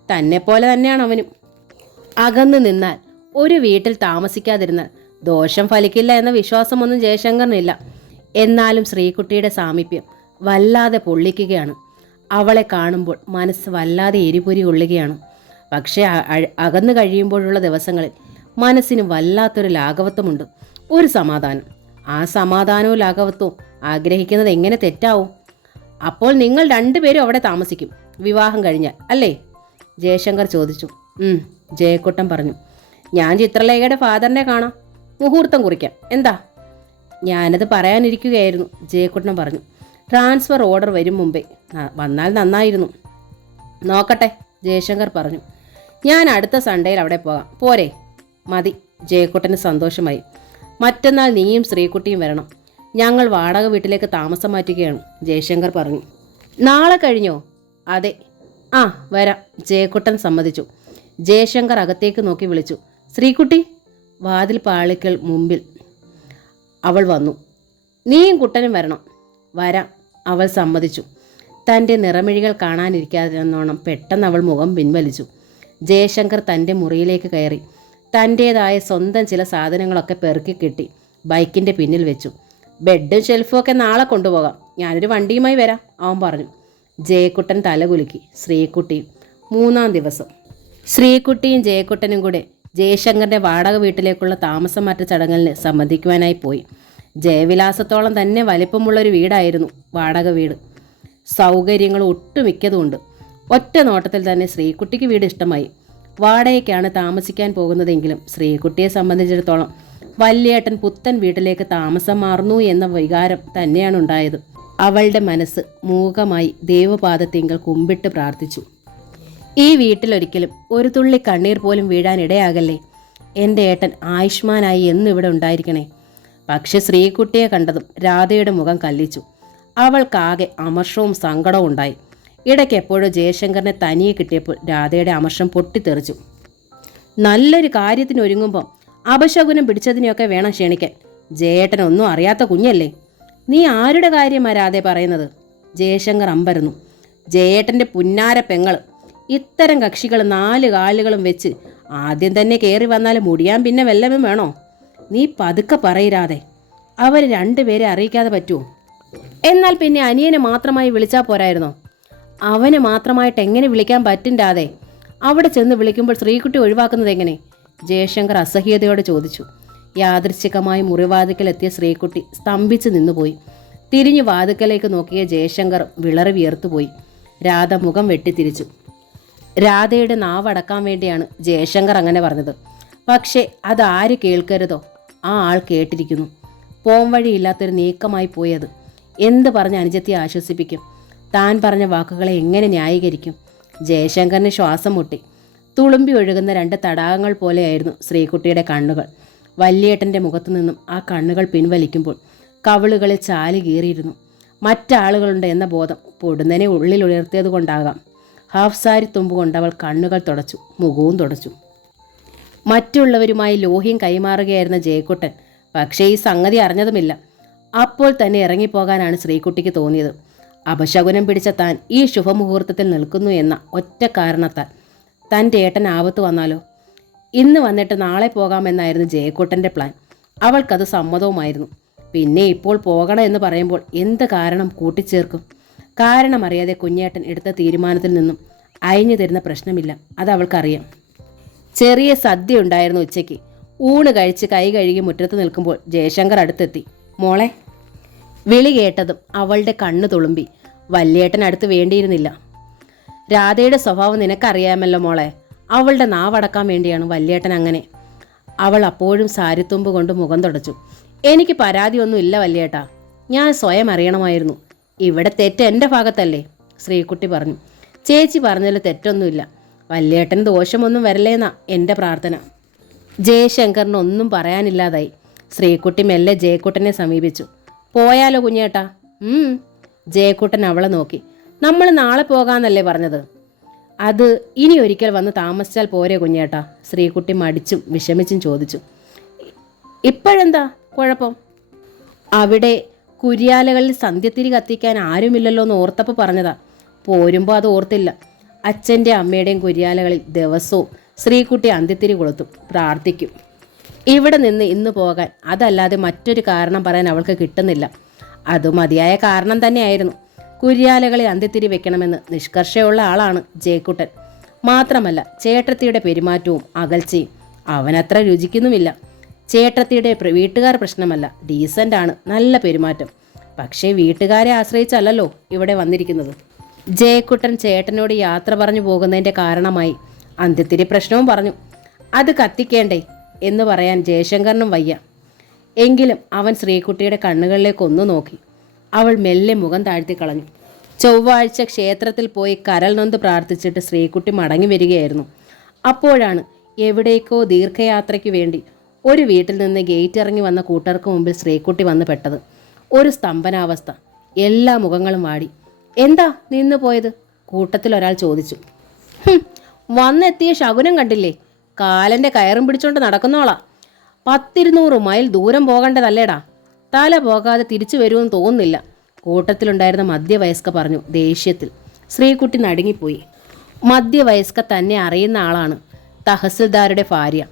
തന്നെപ്പോലെ തന്നെയാണ് അവനും. അകന്നു നിന്നാൽ, ഒരു വീട്ടിൽ താമസിക്കാതിരുന്നാൽ ദോഷം ഫലിക്കില്ല എന്ന വിശ്വാസമൊന്നും ജയശങ്കറിനില്ല. എന്നാലും ശ്രീകുട്ടിയുടെ സാമീപ്യം വല്ലാതെ പൊള്ളിക്കുകയാണ്. അവളെ കാണുമ്പോൾ മനസ്സ് വല്ലാതെ എരിപൊരി കൊള്ളുകയാണ്. പക്ഷേ അകന്നു കഴിയുമ്പോഴുള്ള ദിവസങ്ങളിൽ മനസ്സിന് വല്ലാത്തൊരു ലാഘവത്വമുണ്ട്, ഒരു സമാധാനം. ആ സമാധാനവും ലാഘവത്വവും ആഗ്രഹിക്കുന്നത് എങ്ങനെ തെറ്റാവും? അപ്പോൾ നിങ്ങൾ 2 പേരും അവിടെ താമസിക്കും വിവാഹം കഴിഞ്ഞാൽ, അല്ലേ? ജയശങ്കർ ചോദിച്ചു. ജയക്കുട്ടൻ പറഞ്ഞു. ഞാൻ ചിത്രലേഖയുടെ ഫാദറിനെ കാണാം, മുഹൂർത്തം കുറിക്കാം. എന്താ? ഞാനത് പറയാനിരിക്കുകയായിരുന്നു, ജയക്കുട്ടൻ പറഞ്ഞു. ട്രാൻസ്ഫർ ഓർഡർ വരും മുമ്പേ വന്നാൽ നന്നായിരുന്നു. നോക്കട്ടെ, ജയശങ്കർ പറഞ്ഞു. ഞാൻ അടുത്ത സൺഡേയിൽ അവിടെ പോകാം. പോരെ? മതി. ജയക്കുട്ടന് സന്തോഷമായി. മറ്റന്നാൾ നീയും ശ്രീകുട്ടിയും വരണം. ഞങ്ങൾ വാടക വീട്ടിലേക്ക് താമസം മാറ്റുകയാണ്, ജയശങ്കർ പറഞ്ഞു. നാളെ കഴിഞ്ഞോ? അതെ. ആ വരാം, ജയക്കുട്ടൻ സമ്മതിച്ചു. ജയശങ്കർ അകത്തേക്ക് നോക്കി വിളിച്ചു. ശ്രീകുട്ടി. വാതിൽ പാളിക്കൽ മുമ്പിൽ അവൾ വന്നു. നീയും കുട്ടനും വരണം. വരാം, അവൾ സമ്മതിച്ചു. തൻ്റെ നിറമിഴികൾ കാണാനിരിക്കാതെന്നോണം പെട്ടെന്ന് അവൾ മുഖം പിൻവലിച്ചു. ജയശങ്കർ തൻ്റെ മുറിയിലേക്ക് കയറി തൻ്റേതായ സ്വന്തം ചില സാധനങ്ങളൊക്കെ പെറുക്കി കിട്ടി ബൈക്കിൻ്റെ പിന്നിൽ വെച്ചു. ബെഡും ഷെൽഫും ഒക്കെ നാളെ കൊണ്ടുപോകാം, ഞാനൊരു വണ്ടിയുമായി വരാം, അവൻ പറഞ്ഞു. ജയക്കുട്ടൻ തലകുലുക്കി. ശ്രീകുട്ടിയും. 3-ാം ദിവസം ശ്രീകുട്ടിയും ജയക്കുട്ടനും കൂടെ ജയശങ്കറിൻ്റെ വാടക വീട്ടിലേക്കുള്ള താമസം മാറ്റ ചടങ്ങലിന് സമ്മതിക്കുവാനായി പോയി. ജയവിലാസത്തോളം തന്നെ വലിപ്പമുള്ളൊരു വീടായിരുന്നു വാടക വീട്. സൗകര്യങ്ങൾ ഒട്ടുമിക്കതുമുണ്ട്. ഒറ്റ നോട്ടത്തിൽ തന്നെ ശ്രീകുട്ടിക്ക് വീട് ഇഷ്ടമായി. വാടകയ്ക്കാണ് താമസിക്കാൻ പോകുന്നതെങ്കിലും ശ്രീകുട്ടിയെ സംബന്ധിച്ചിടത്തോളം വല്യേട്ടൻ പുത്തൻ വീട്ടിലേക്ക് താമസം മാറുന്നു എന്ന വികാരം തന്നെയാണ് ഉണ്ടായത്. അവളുടെ മനസ്സ് മൂകമായി ദൈവപാദത്തിങ്കൽ കുമ്പിട്ട് പ്രാർത്ഥിച്ചു. ഈ വീട്ടിലൊരിക്കലും ഒരു തുള്ളി കണ്ണീർ പോലും വീഴാനിടയാകല്ലേ. എൻ്റെ ഏട്ടൻ ആയുഷ്മാനായി എന്നിവിടെ ഉണ്ടായിരിക്കണേ. പക്ഷെ ശ്രീകുട്ടിയെ കണ്ടതും രാധയുടെ മുഖം കല്ലിച്ചു. അവൾക്കാകെ അമർഷവും സങ്കടവും ഉണ്ടായി. ഇടയ്ക്ക് എപ്പോഴും ജയശങ്കറിനെ തനിയെ കിട്ടിയപ്പോൾ രാധയുടെ അമർഷം പൊട്ടിത്തെറിച്ചു. നല്ലൊരു കാര്യത്തിന് ഒരുങ്ങുമ്പം അപശകുനം പിടിച്ചതിനെയൊക്കെ വേണം ക്ഷണിക്കാൻ. ജയേട്ടനൊന്നും അറിയാത്ത കുഞ്ഞല്ലേ. നീ ആരുടെ കാര്യമാ രാധെ പറയുന്നത്? ജയശങ്കർ അമ്പരന്നു. ജയേട്ടൻ്റെ പുന്നാര പെങ്ങള്. ഇത്തരം കക്ഷികൾ 4 കാലുകളും വെച്ച് ആദ്യം തന്നെ കയറി വന്നാൽ മുടിയാൻ പിന്നെ വല്ലതും വേണോ? നീ പതുക്കെ പറയിരാതെ. അവർ 2 പേരെ അറിയിക്കാതെ പറ്റുമോ? എന്നാൽ പിന്നെ അനിയനെ മാത്രമായി വിളിച്ചാൽ പോരായിരുന്നോ? അവനെ മാത്രമായിട്ട് എങ്ങനെ വിളിക്കാൻ പറ്റും രാധെ? അവിടെ ചെന്ന് വിളിക്കുമ്പോൾ ശ്രീകുട്ടി ഒഴിവാക്കുന്നത് എങ്ങനെ? ജയശങ്കർ അസഹ്യതയോടെ ചോദിച്ചു. യാദൃച്ഛികമായി മുറിവാതിക്കലെത്തിയ ശ്രീകുട്ടി സ്തംഭിച്ച് നിന്നുപോയി. തിരിഞ്ഞു വാതിക്കലേക്ക് നോക്കിയ ജയശങ്കർ വിളറി വിയർത്തുപോയി. രാധ മുഖം വെട്ടിത്തിരിച്ചു. രാധയുടെ നാവടക്കാൻ വേണ്ടിയാണ് ജയശങ്കർ അങ്ങനെ പറഞ്ഞത്. പക്ഷേ അതാര് കേൾക്കരുതോ ആ ആൾ കേട്ടിരിക്കുന്നു. പോം വഴിയില്ലാത്തൊരു നീക്കമായി പോയത്. എന്ത് പറഞ്ഞ് അനുജത്തിയെ ആശ്വസിപ്പിക്കും? താൻ പറഞ്ഞ വാക്കുകളെ എങ്ങനെ ന്യായീകരിക്കും? ജയശങ്കറിന് ശ്വാസം മുട്ടി. തുളുമ്പി ഒഴുകുന്ന 2 തടാകങ്ങൾ പോലെയായിരുന്നു ശ്രീകുട്ടിയുടെ കണ്ണുകൾ. വല്യേട്ടൻ്റെ മുഖത്തു നിന്നും ആ കണ്ണുകൾ പിൻവലിക്കുമ്പോൾ കവിളുകളിൽ ചാല് കീറിയിരുന്നു. മറ്റാളുകളുണ്ട് എന്ന ബോധം പൊടുന്നനെ ഉള്ളിൽ ഉയർത്തിയത് കൊണ്ടാകാം. ഹാഫ് സാരി തുമ്പ് കൊണ്ടവൾ കണ്ണുകൾ തുടച്ചു, മുഖവും തുടച്ചു. മറ്റുള്ളവരുമായി ലോഹ്യം കൈമാറുകയായിരുന്ന ജയക്കുട്ടൻ പക്ഷേ ഈ സംഗതി അറിഞ്ഞതുമില്ല. അപ്പോൾ തന്നെ ഇറങ്ങിപ്പോകാനാണ് ശ്രീകുട്ടിക്ക് തോന്നിയത്. അപശകുനം പിടിച്ച താൻ ഈ ശുഭമുഹൂർത്തത്തിൽ നിൽക്കുന്നു എന്ന ഒറ്റ കാരണത്താൽ തൻ്റെ ഏട്ടൻ ആപത്ത് വന്നാലോ? ഇന്ന് വന്നിട്ട് നാളെ പോകാമെന്നായിരുന്നു ജയക്കുട്ടൻ്റെ പ്ലാൻ. അവൾക്കത് സമ്മതവുമായിരുന്നു. പിന്നെ ഇപ്പോൾ പോകണം എന്ന് പറയുമ്പോൾ എന്ത് കാരണം കൂട്ടിച്ചേർക്കും? കാരണമറിയാതെ കുഞ്ഞേട്ടൻ എടുത്ത തീരുമാനത്തിൽ നിന്നും അയഞ്ഞു തരുന്ന പ്രശ്നമില്ല, അതവൾക്കറിയാം. ചെറിയ സദ്യ ഉണ്ടായിരുന്നു ഉച്ചയ്ക്ക്. ഊണ് കഴിച്ച് കൈ കഴുകി മുറ്റത്ത് നിൽക്കുമ്പോൾ ജയശങ്കർ അടുത്തെത്തി. മോളെ. വിളി കേട്ടതും അവളുടെ കണ്ണ് തുളുമ്പി. വല്യേട്ടൻ അടുത്ത് വേണ്ടിയിരുന്നില്ല. രാധയുടെ സ്വഭാവം നിനക്കറിയാമല്ലോ മോളെ. അവളുടെ നാവടക്കാൻ വേണ്ടിയാണ് വല്യേട്ടൻ അങ്ങനെ. അവൾ അപ്പോഴും സാരിത്തുമ്പ് കൊണ്ട് മുഖം തുടച്ചു. എനിക്ക് പരാതിയൊന്നും ഇല്ല വല്യേട്ടാ, ഞാൻ സ്വയം അറിയണമായിരുന്നു. ഇവിടെ തെറ്റ് എൻ്റെ ഭാഗത്തല്ലേ? ശ്രീകുട്ടി പറഞ്ഞു. ചേച്ചി പറഞ്ഞതിൽ തെറ്റൊന്നുമില്ല. വല്യേട്ടന് ദോഷമൊന്നും വരല്ലേന്നാ എൻ്റെ പ്രാർത്ഥന. ജയശങ്കറിന് ഒന്നും പറയാനില്ലാതായി. ശ്രീകുട്ടി മെല്ലെ ജയക്കുട്ടനെ സമീപിച്ചു. പോയാലോ കുഞ്ഞേട്ടാ? ജയക്കുട്ടൻ അവളെ നോക്കി. നമ്മൾ നാളെ പോകാമെന്നല്ലേ പറഞ്ഞത്? അത് ഇനി ഒരിക്കൽ വന്ന് താമസിച്ചാൽ പോരെ കുഞ്ഞേട്ടാ? ശ്രീകുട്ടി മടിച്ചും വിഷമിച്ചും ചോദിച്ചു. ഇപ്പോഴെന്താ കുഴപ്പം? അവിടെ കുരിയാലകളിൽ സന്ധ്യത്തിരി കത്തിക്കാൻ ആരുമില്ലല്ലോ എന്ന് ഓർത്തപ്പോൾ പറഞ്ഞതാ. പോരുമ്പോൾ അത് ഓർത്തില്ല. അച്ഛൻ്റെ അമ്മയുടെയും കുരിയാലകളിൽ ദിവസവും ശ്രീകുട്ടി അന്ത്യത്തിരി കൊളുത്തും, പ്രാർത്ഥിക്കും. ഇവിടെ നിന്ന് ഇന്ന് പോകാൻ അതല്ലാതെ മറ്റൊരു കാരണം പറയാൻ അവൾക്ക് കിട്ടുന്നില്ല. അത് മതിയായ കാരണം തന്നെയായിരുന്നു. കുരിയാലകളിൽ അന്ത്യത്തിരി വെക്കണമെന്ന് നിഷ്കർഷയുള്ള ആളാണ് ജയക്കുട്ടൻ. മാത്രമല്ല ചേട്ടത്തിയുടെ പെരുമാറ്റവും അകൽച്ചയും അവനത്ര രുചിക്കുന്നുമില്ല. ചേട്ടത്തിയുടെ വീട്ടുകാർ പ്രശ്നമല്ല, ഡീസൻ്റാണ്, നല്ല പെരുമാറ്റം. പക്ഷേ വീട്ടുകാരെ ആശ്രയിച്ചല്ലല്ലോ ഇവിടെ വന്നിരിക്കുന്നത്. ജയക്കുട്ടൻ ചേട്ടനോട് യാത്ര പറഞ്ഞു പോകുന്നതിൻ്റെ കാരണമായി അന്ത്യത്തിരി പ്രശ്നവും പറഞ്ഞു. അത് കത്തിക്കേണ്ടേ എന്ന് പറയാൻ ജയശങ്കറിനും വയ്യ. എങ്കിലും അവൻ ശ്രീകുട്ടിയുടെ കണ്ണുകളിലേക്ക് ഒന്നു നോക്കി. അവൾ മെല്ലെ മുഖം താഴ്ത്തി കളഞ്ഞു. ചൊവ്വാഴ്ച ക്ഷേത്രത്തിൽ പോയി കരൽ നൊന്ത് പ്രാർത്ഥിച്ചിട്ട് ശ്രീകുട്ടി മടങ്ങി വരികയായിരുന്നു. അപ്പോഴാണ് എവിടേക്കോ ദീർഘയാത്രയ്ക്ക് വേണ്ടി ഒരു വീട്ടിൽ നിന്ന് ഗേറ്റ് ഇറങ്ങി വന്ന കൂട്ടർക്ക് മുമ്പിൽ ശ്രീകുട്ടി വന്ന് പെട്ടത്. ഒരു സ്തംഭനാവസ്ഥ. എല്ലാ മുഖങ്ങളും വാടി. എന്താ നിന്ന് പോയത്? കൂട്ടത്തിൽ ഒരാൾ ചോദിച്ചു. വന്നെത്തിയ ശകുനം കണ്ടില്ലേ? കാലൻ്റെ കയറും പിടിച്ചോണ്ട് നടക്കുന്നോളാ. 100-200 മൈൽ ദൂരം പോകേണ്ടതല്ലേടാ. തല പോകാതെ തിരിച്ചു വരുമെന്ന് തോന്നുന്നില്ല. കൂട്ടത്തിലുണ്ടായിരുന്ന മധ്യവയസ്ക പറഞ്ഞു ദേഷ്യത്തിൽ. ശ്രീകുട്ടി നടുങ്ങിപ്പോയി. മധ്യവയസ്ക തന്നെ അറിയുന്ന ആളാണ്. തഹസിൽദാരുടെ ഭാര്യ.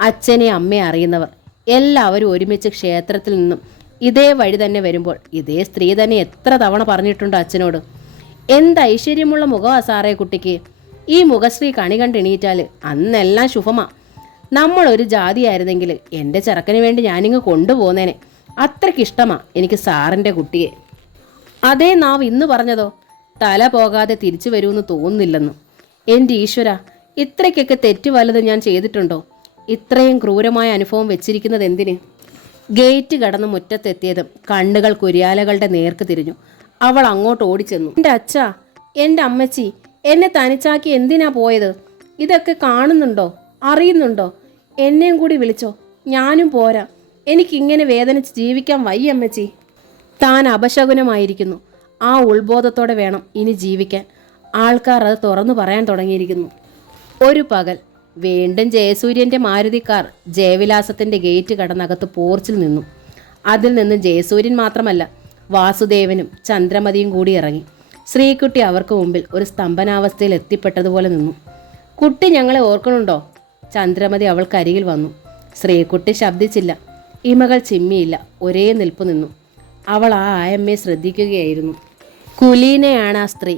അച്ഛനെ അമ്മയെ അറിയുന്നവർ എല്ലാവരും ഒരുമിച്ച് ക്ഷേത്രത്തിൽ നിന്നും ഇതേ വഴി തന്നെ വരുമ്പോൾ ഇതേ സ്ത്രീ തന്നെ എത്ര തവണ പറഞ്ഞിട്ടുണ്ട് അച്ഛനോട്. എന്ത് ഐശ്വര്യമുള്ള മുഖമാ സാറേ കുട്ടിക്ക്. ഈ മുഖശ്രീ കണി കണ്ടെണീറ്റാൽ അന്നെല്ലാം ശുഭമാ. നമ്മളൊരു ജാതിയായിരുന്നെങ്കിൽ എൻ്റെ ചെറുക്കന് വേണ്ടി ഞാനിങ്ങ് കൊണ്ടുപോകുന്നേനെ. അത്രയ്ക്കിഷ്ടമാ എനിക്ക് സാറിൻ്റെ കുട്ടിയെ. അതേ നാവ് ഇന്ന് പറഞ്ഞതോ തല പോകാതെ തിരിച്ചു വരുമെന്ന് തോന്നുന്നില്ലെന്ന്. എൻ്റെ ഈശ്വര, ഇത്രയ്ക്കൊക്കെ തെറ്റ് വല്ലതും ഞാൻ ചെയ്തിട്ടുണ്ടോ? ഇത്രയും ക്രൂരമായ അനുഭവം വെച്ചിരിക്കുന്നത് എന്തിന്? ഗേറ്റ് കടന്ന് മുറ്റത്തെത്തിയതും കണ്ണുകൾ കുരിയാലകളുടെ നേർക്ക് തിരിഞ്ഞു. അവൾ അങ്ങോട്ട് ഓടിച്ചെന്നു. എൻ്റെ അച്ഛാ, എൻ്റെ അമ്മച്ചി, എന്നെ തനിച്ചാക്കി എന്തിനാ പോയത്? ഇതൊക്കെ കാണുന്നുണ്ടോ, അറിയുന്നുണ്ടോ? എന്നെയും കൂടി വിളിച്ചോ, ഞാനും പോരാ. എനിക്കിങ്ങനെ വേദനിച്ച് ജീവിക്കാൻ വയ്യ അമ്മച്ചി. താൻ അപശകുനമായിരിക്കുന്നു. ആ ഉത്ബോധത്തോടെ വേണം ഇനി ജീവിക്കാൻ. ആൾക്കാർ അത് തുറന്നു പറയാൻ തുടങ്ങിയിരിക്കുന്നു. ഒരു പകൽ വീണ്ടും ജയസൂര്യൻ്റെ മാരുതിക്കാർ ജയവിലാസത്തിൻ്റെ ഗേറ്റ് കടന്നകത്ത് പോർച്ചിൽ നിന്നു. അതിൽ നിന്ന് ജയസൂര്യൻ മാത്രമല്ല, വാസുദേവനും ചന്ദ്രമതിയും കൂടി ഇറങ്ങി. ശ്രീകുട്ടി അവർക്ക് മുമ്പിൽ ഒരു സ്തംഭനാവസ്ഥയിൽ എത്തിപ്പെട്ടതുപോലെ നിന്നു. കുട്ടി ഞങ്ങളെ ഓർക്കണുണ്ടോ? ചന്ദ്രമതി അവൾക്കരികിൽ വന്നു. ശ്രീകുട്ടി ശബ്ദിച്ചില്ല. ഇമകൾ ചിമ്മിയില്ല. ഒരേ നിൽപ്പ് നിന്നു. അവൾ ആ ആയമ്മയെ ശ്രദ്ധിക്കുകയായിരുന്നു. കുലീനയാണ് ആ സ്ത്രീ.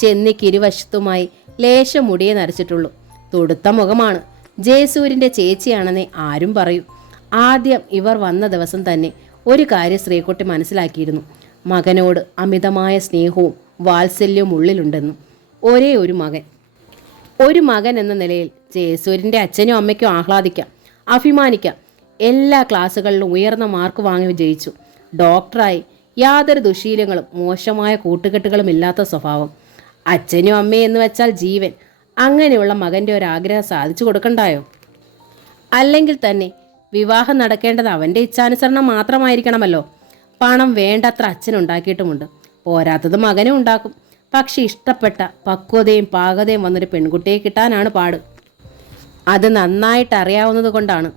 ചെന്നിക്കിരുവശത്തുമായി ലേശം മുടിയെ നരച്ചിട്ടുള്ളൂ. തൊടുത്ത മുഖമാണ്. ജയസൂര്യൻ്റെ ചേച്ചിയാണെന്നേ ആരും പറയൂ. ആദ്യം ഇവർ വന്ന ദിവസം തന്നെ ഒരു കാര്യം ശ്രീകുട്ടി മനസ്സിലാക്കിയിരുന്നു. മകനോട് അമിതമായ സ്നേഹവും വാത്സല്യവും ഉള്ളിലുണ്ടെന്നും. ഒരേ ഒരു മകൻ. ഒരു മകൻ എന്ന നിലയിൽ ജയസൂര്യൻ്റെ അച്ഛനും അമ്മയ്ക്കും ആഹ്ലാദിക്കാം, അഭിമാനിക്കാം. എല്ലാ ക്ലാസ്സുകളിലും ഉയർന്ന മാർക്ക് വാങ്ങി വിജയിച്ചു. ഡോക്ടറായി. യാതൊരു ദുശീലങ്ങളും മോശമായ കൂട്ടുകെട്ടുകളും ഇല്ലാത്ത സ്വഭാവം. അച്ഛനും അമ്മയും എന്ന് വെച്ചാൽ ജീവൻ. അങ്ങനെയുള്ള മകൻ്റെ ഒരാഗ്രഹം സാധിച്ചു കൊടുക്കണ്ടായോ? അല്ലെങ്കിൽ തന്നെ വിവാഹം നടക്കേണ്ടത് അവൻ്റെ ഇച്ഛാനുസരണം മാത്രമായിരിക്കണമല്ലോ. പണം വേണ്ടത്ര അച്ഛനുണ്ടാക്കിയിട്ടുമുണ്ട്. പോരാത്തത് മകനും ഉണ്ടാക്കും. പക്ഷെ ഇഷ്ടപ്പെട്ട പക്വതയും പാകതയും വന്നൊരു പെൺകുട്ടിയെ കിട്ടാനാണ് പാട്. അത് നന്നായിട്ട് അറിയാവുന്നത് കൊണ്ടാണ്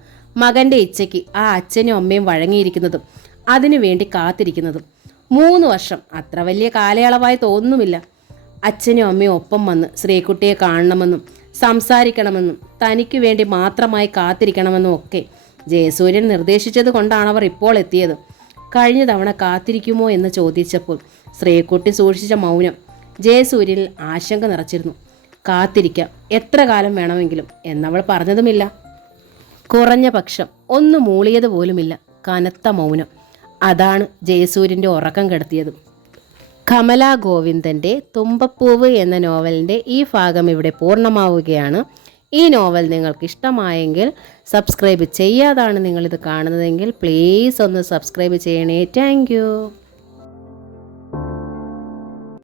മകൻ്റെ ഇച്ഛയ്ക്ക് ആ അച്ഛനും അമ്മയും വഴങ്ങിയിരിക്കുന്നതും അതിനു വേണ്ടി കാത്തിരിക്കുന്നതും. 3 വർഷം അത്ര വലിയ കാലയളവായി തോന്നുന്നുമില്ല. അച്ഛനും അമ്മയും ഒപ്പം വന്ന് ശ്രീകുട്ടിയെ കാണണമെന്നും സംസാരിക്കണമെന്നും തനിക്ക് വേണ്ടി മാത്രമായി കാത്തിരിക്കണമെന്നും ഒക്കെ ജയസൂര്യൻ നിർദ്ദേശിച്ചത് കൊണ്ടാണവർ ഇപ്പോൾ എത്തിയത്. കഴിഞ്ഞ തവണ കാത്തിരിക്കുമോ എന്ന് ചോദിച്ചപ്പോൾ ശ്രീകുട്ടി സൂക്ഷിച്ച മൗനം ജയസൂര്യനിൽ ആശങ്ക നിറച്ചിരുന്നു. കാത്തിരിക്കാം, എത്ര കാലം വേണമെങ്കിലും എന്നവൾ പറഞ്ഞതുമില്ല. കുറഞ്ഞ പക്ഷം ഒന്ന് മൂളിയത് പോലുമില്ല. കനത്ത മൗനം. അതാണ് ജയസൂര്യൻ്റെ ഉറക്കം കെടുത്തിയത്. കമലാ ഗോവിന്ദൻ്റെ തുമ്പപ്പൂവ് എന്ന നോവലിൻ്റെ ഈ ഭാഗം ഇവിടെ പൂർണ്ണമാവുകയാണ്. ഈ നോവൽ നിങ്ങൾക്ക് ഇഷ്ടമായെങ്കിൽ സബ്സ്ക്രൈബ് ചെയ്യാതാണ് നിങ്ങളിത് കാണുന്നതെങ്കിൽ പ്ലീസ് ഒന്ന് സബ്സ്ക്രൈബ് ചെയ്യണേ. താങ്ക്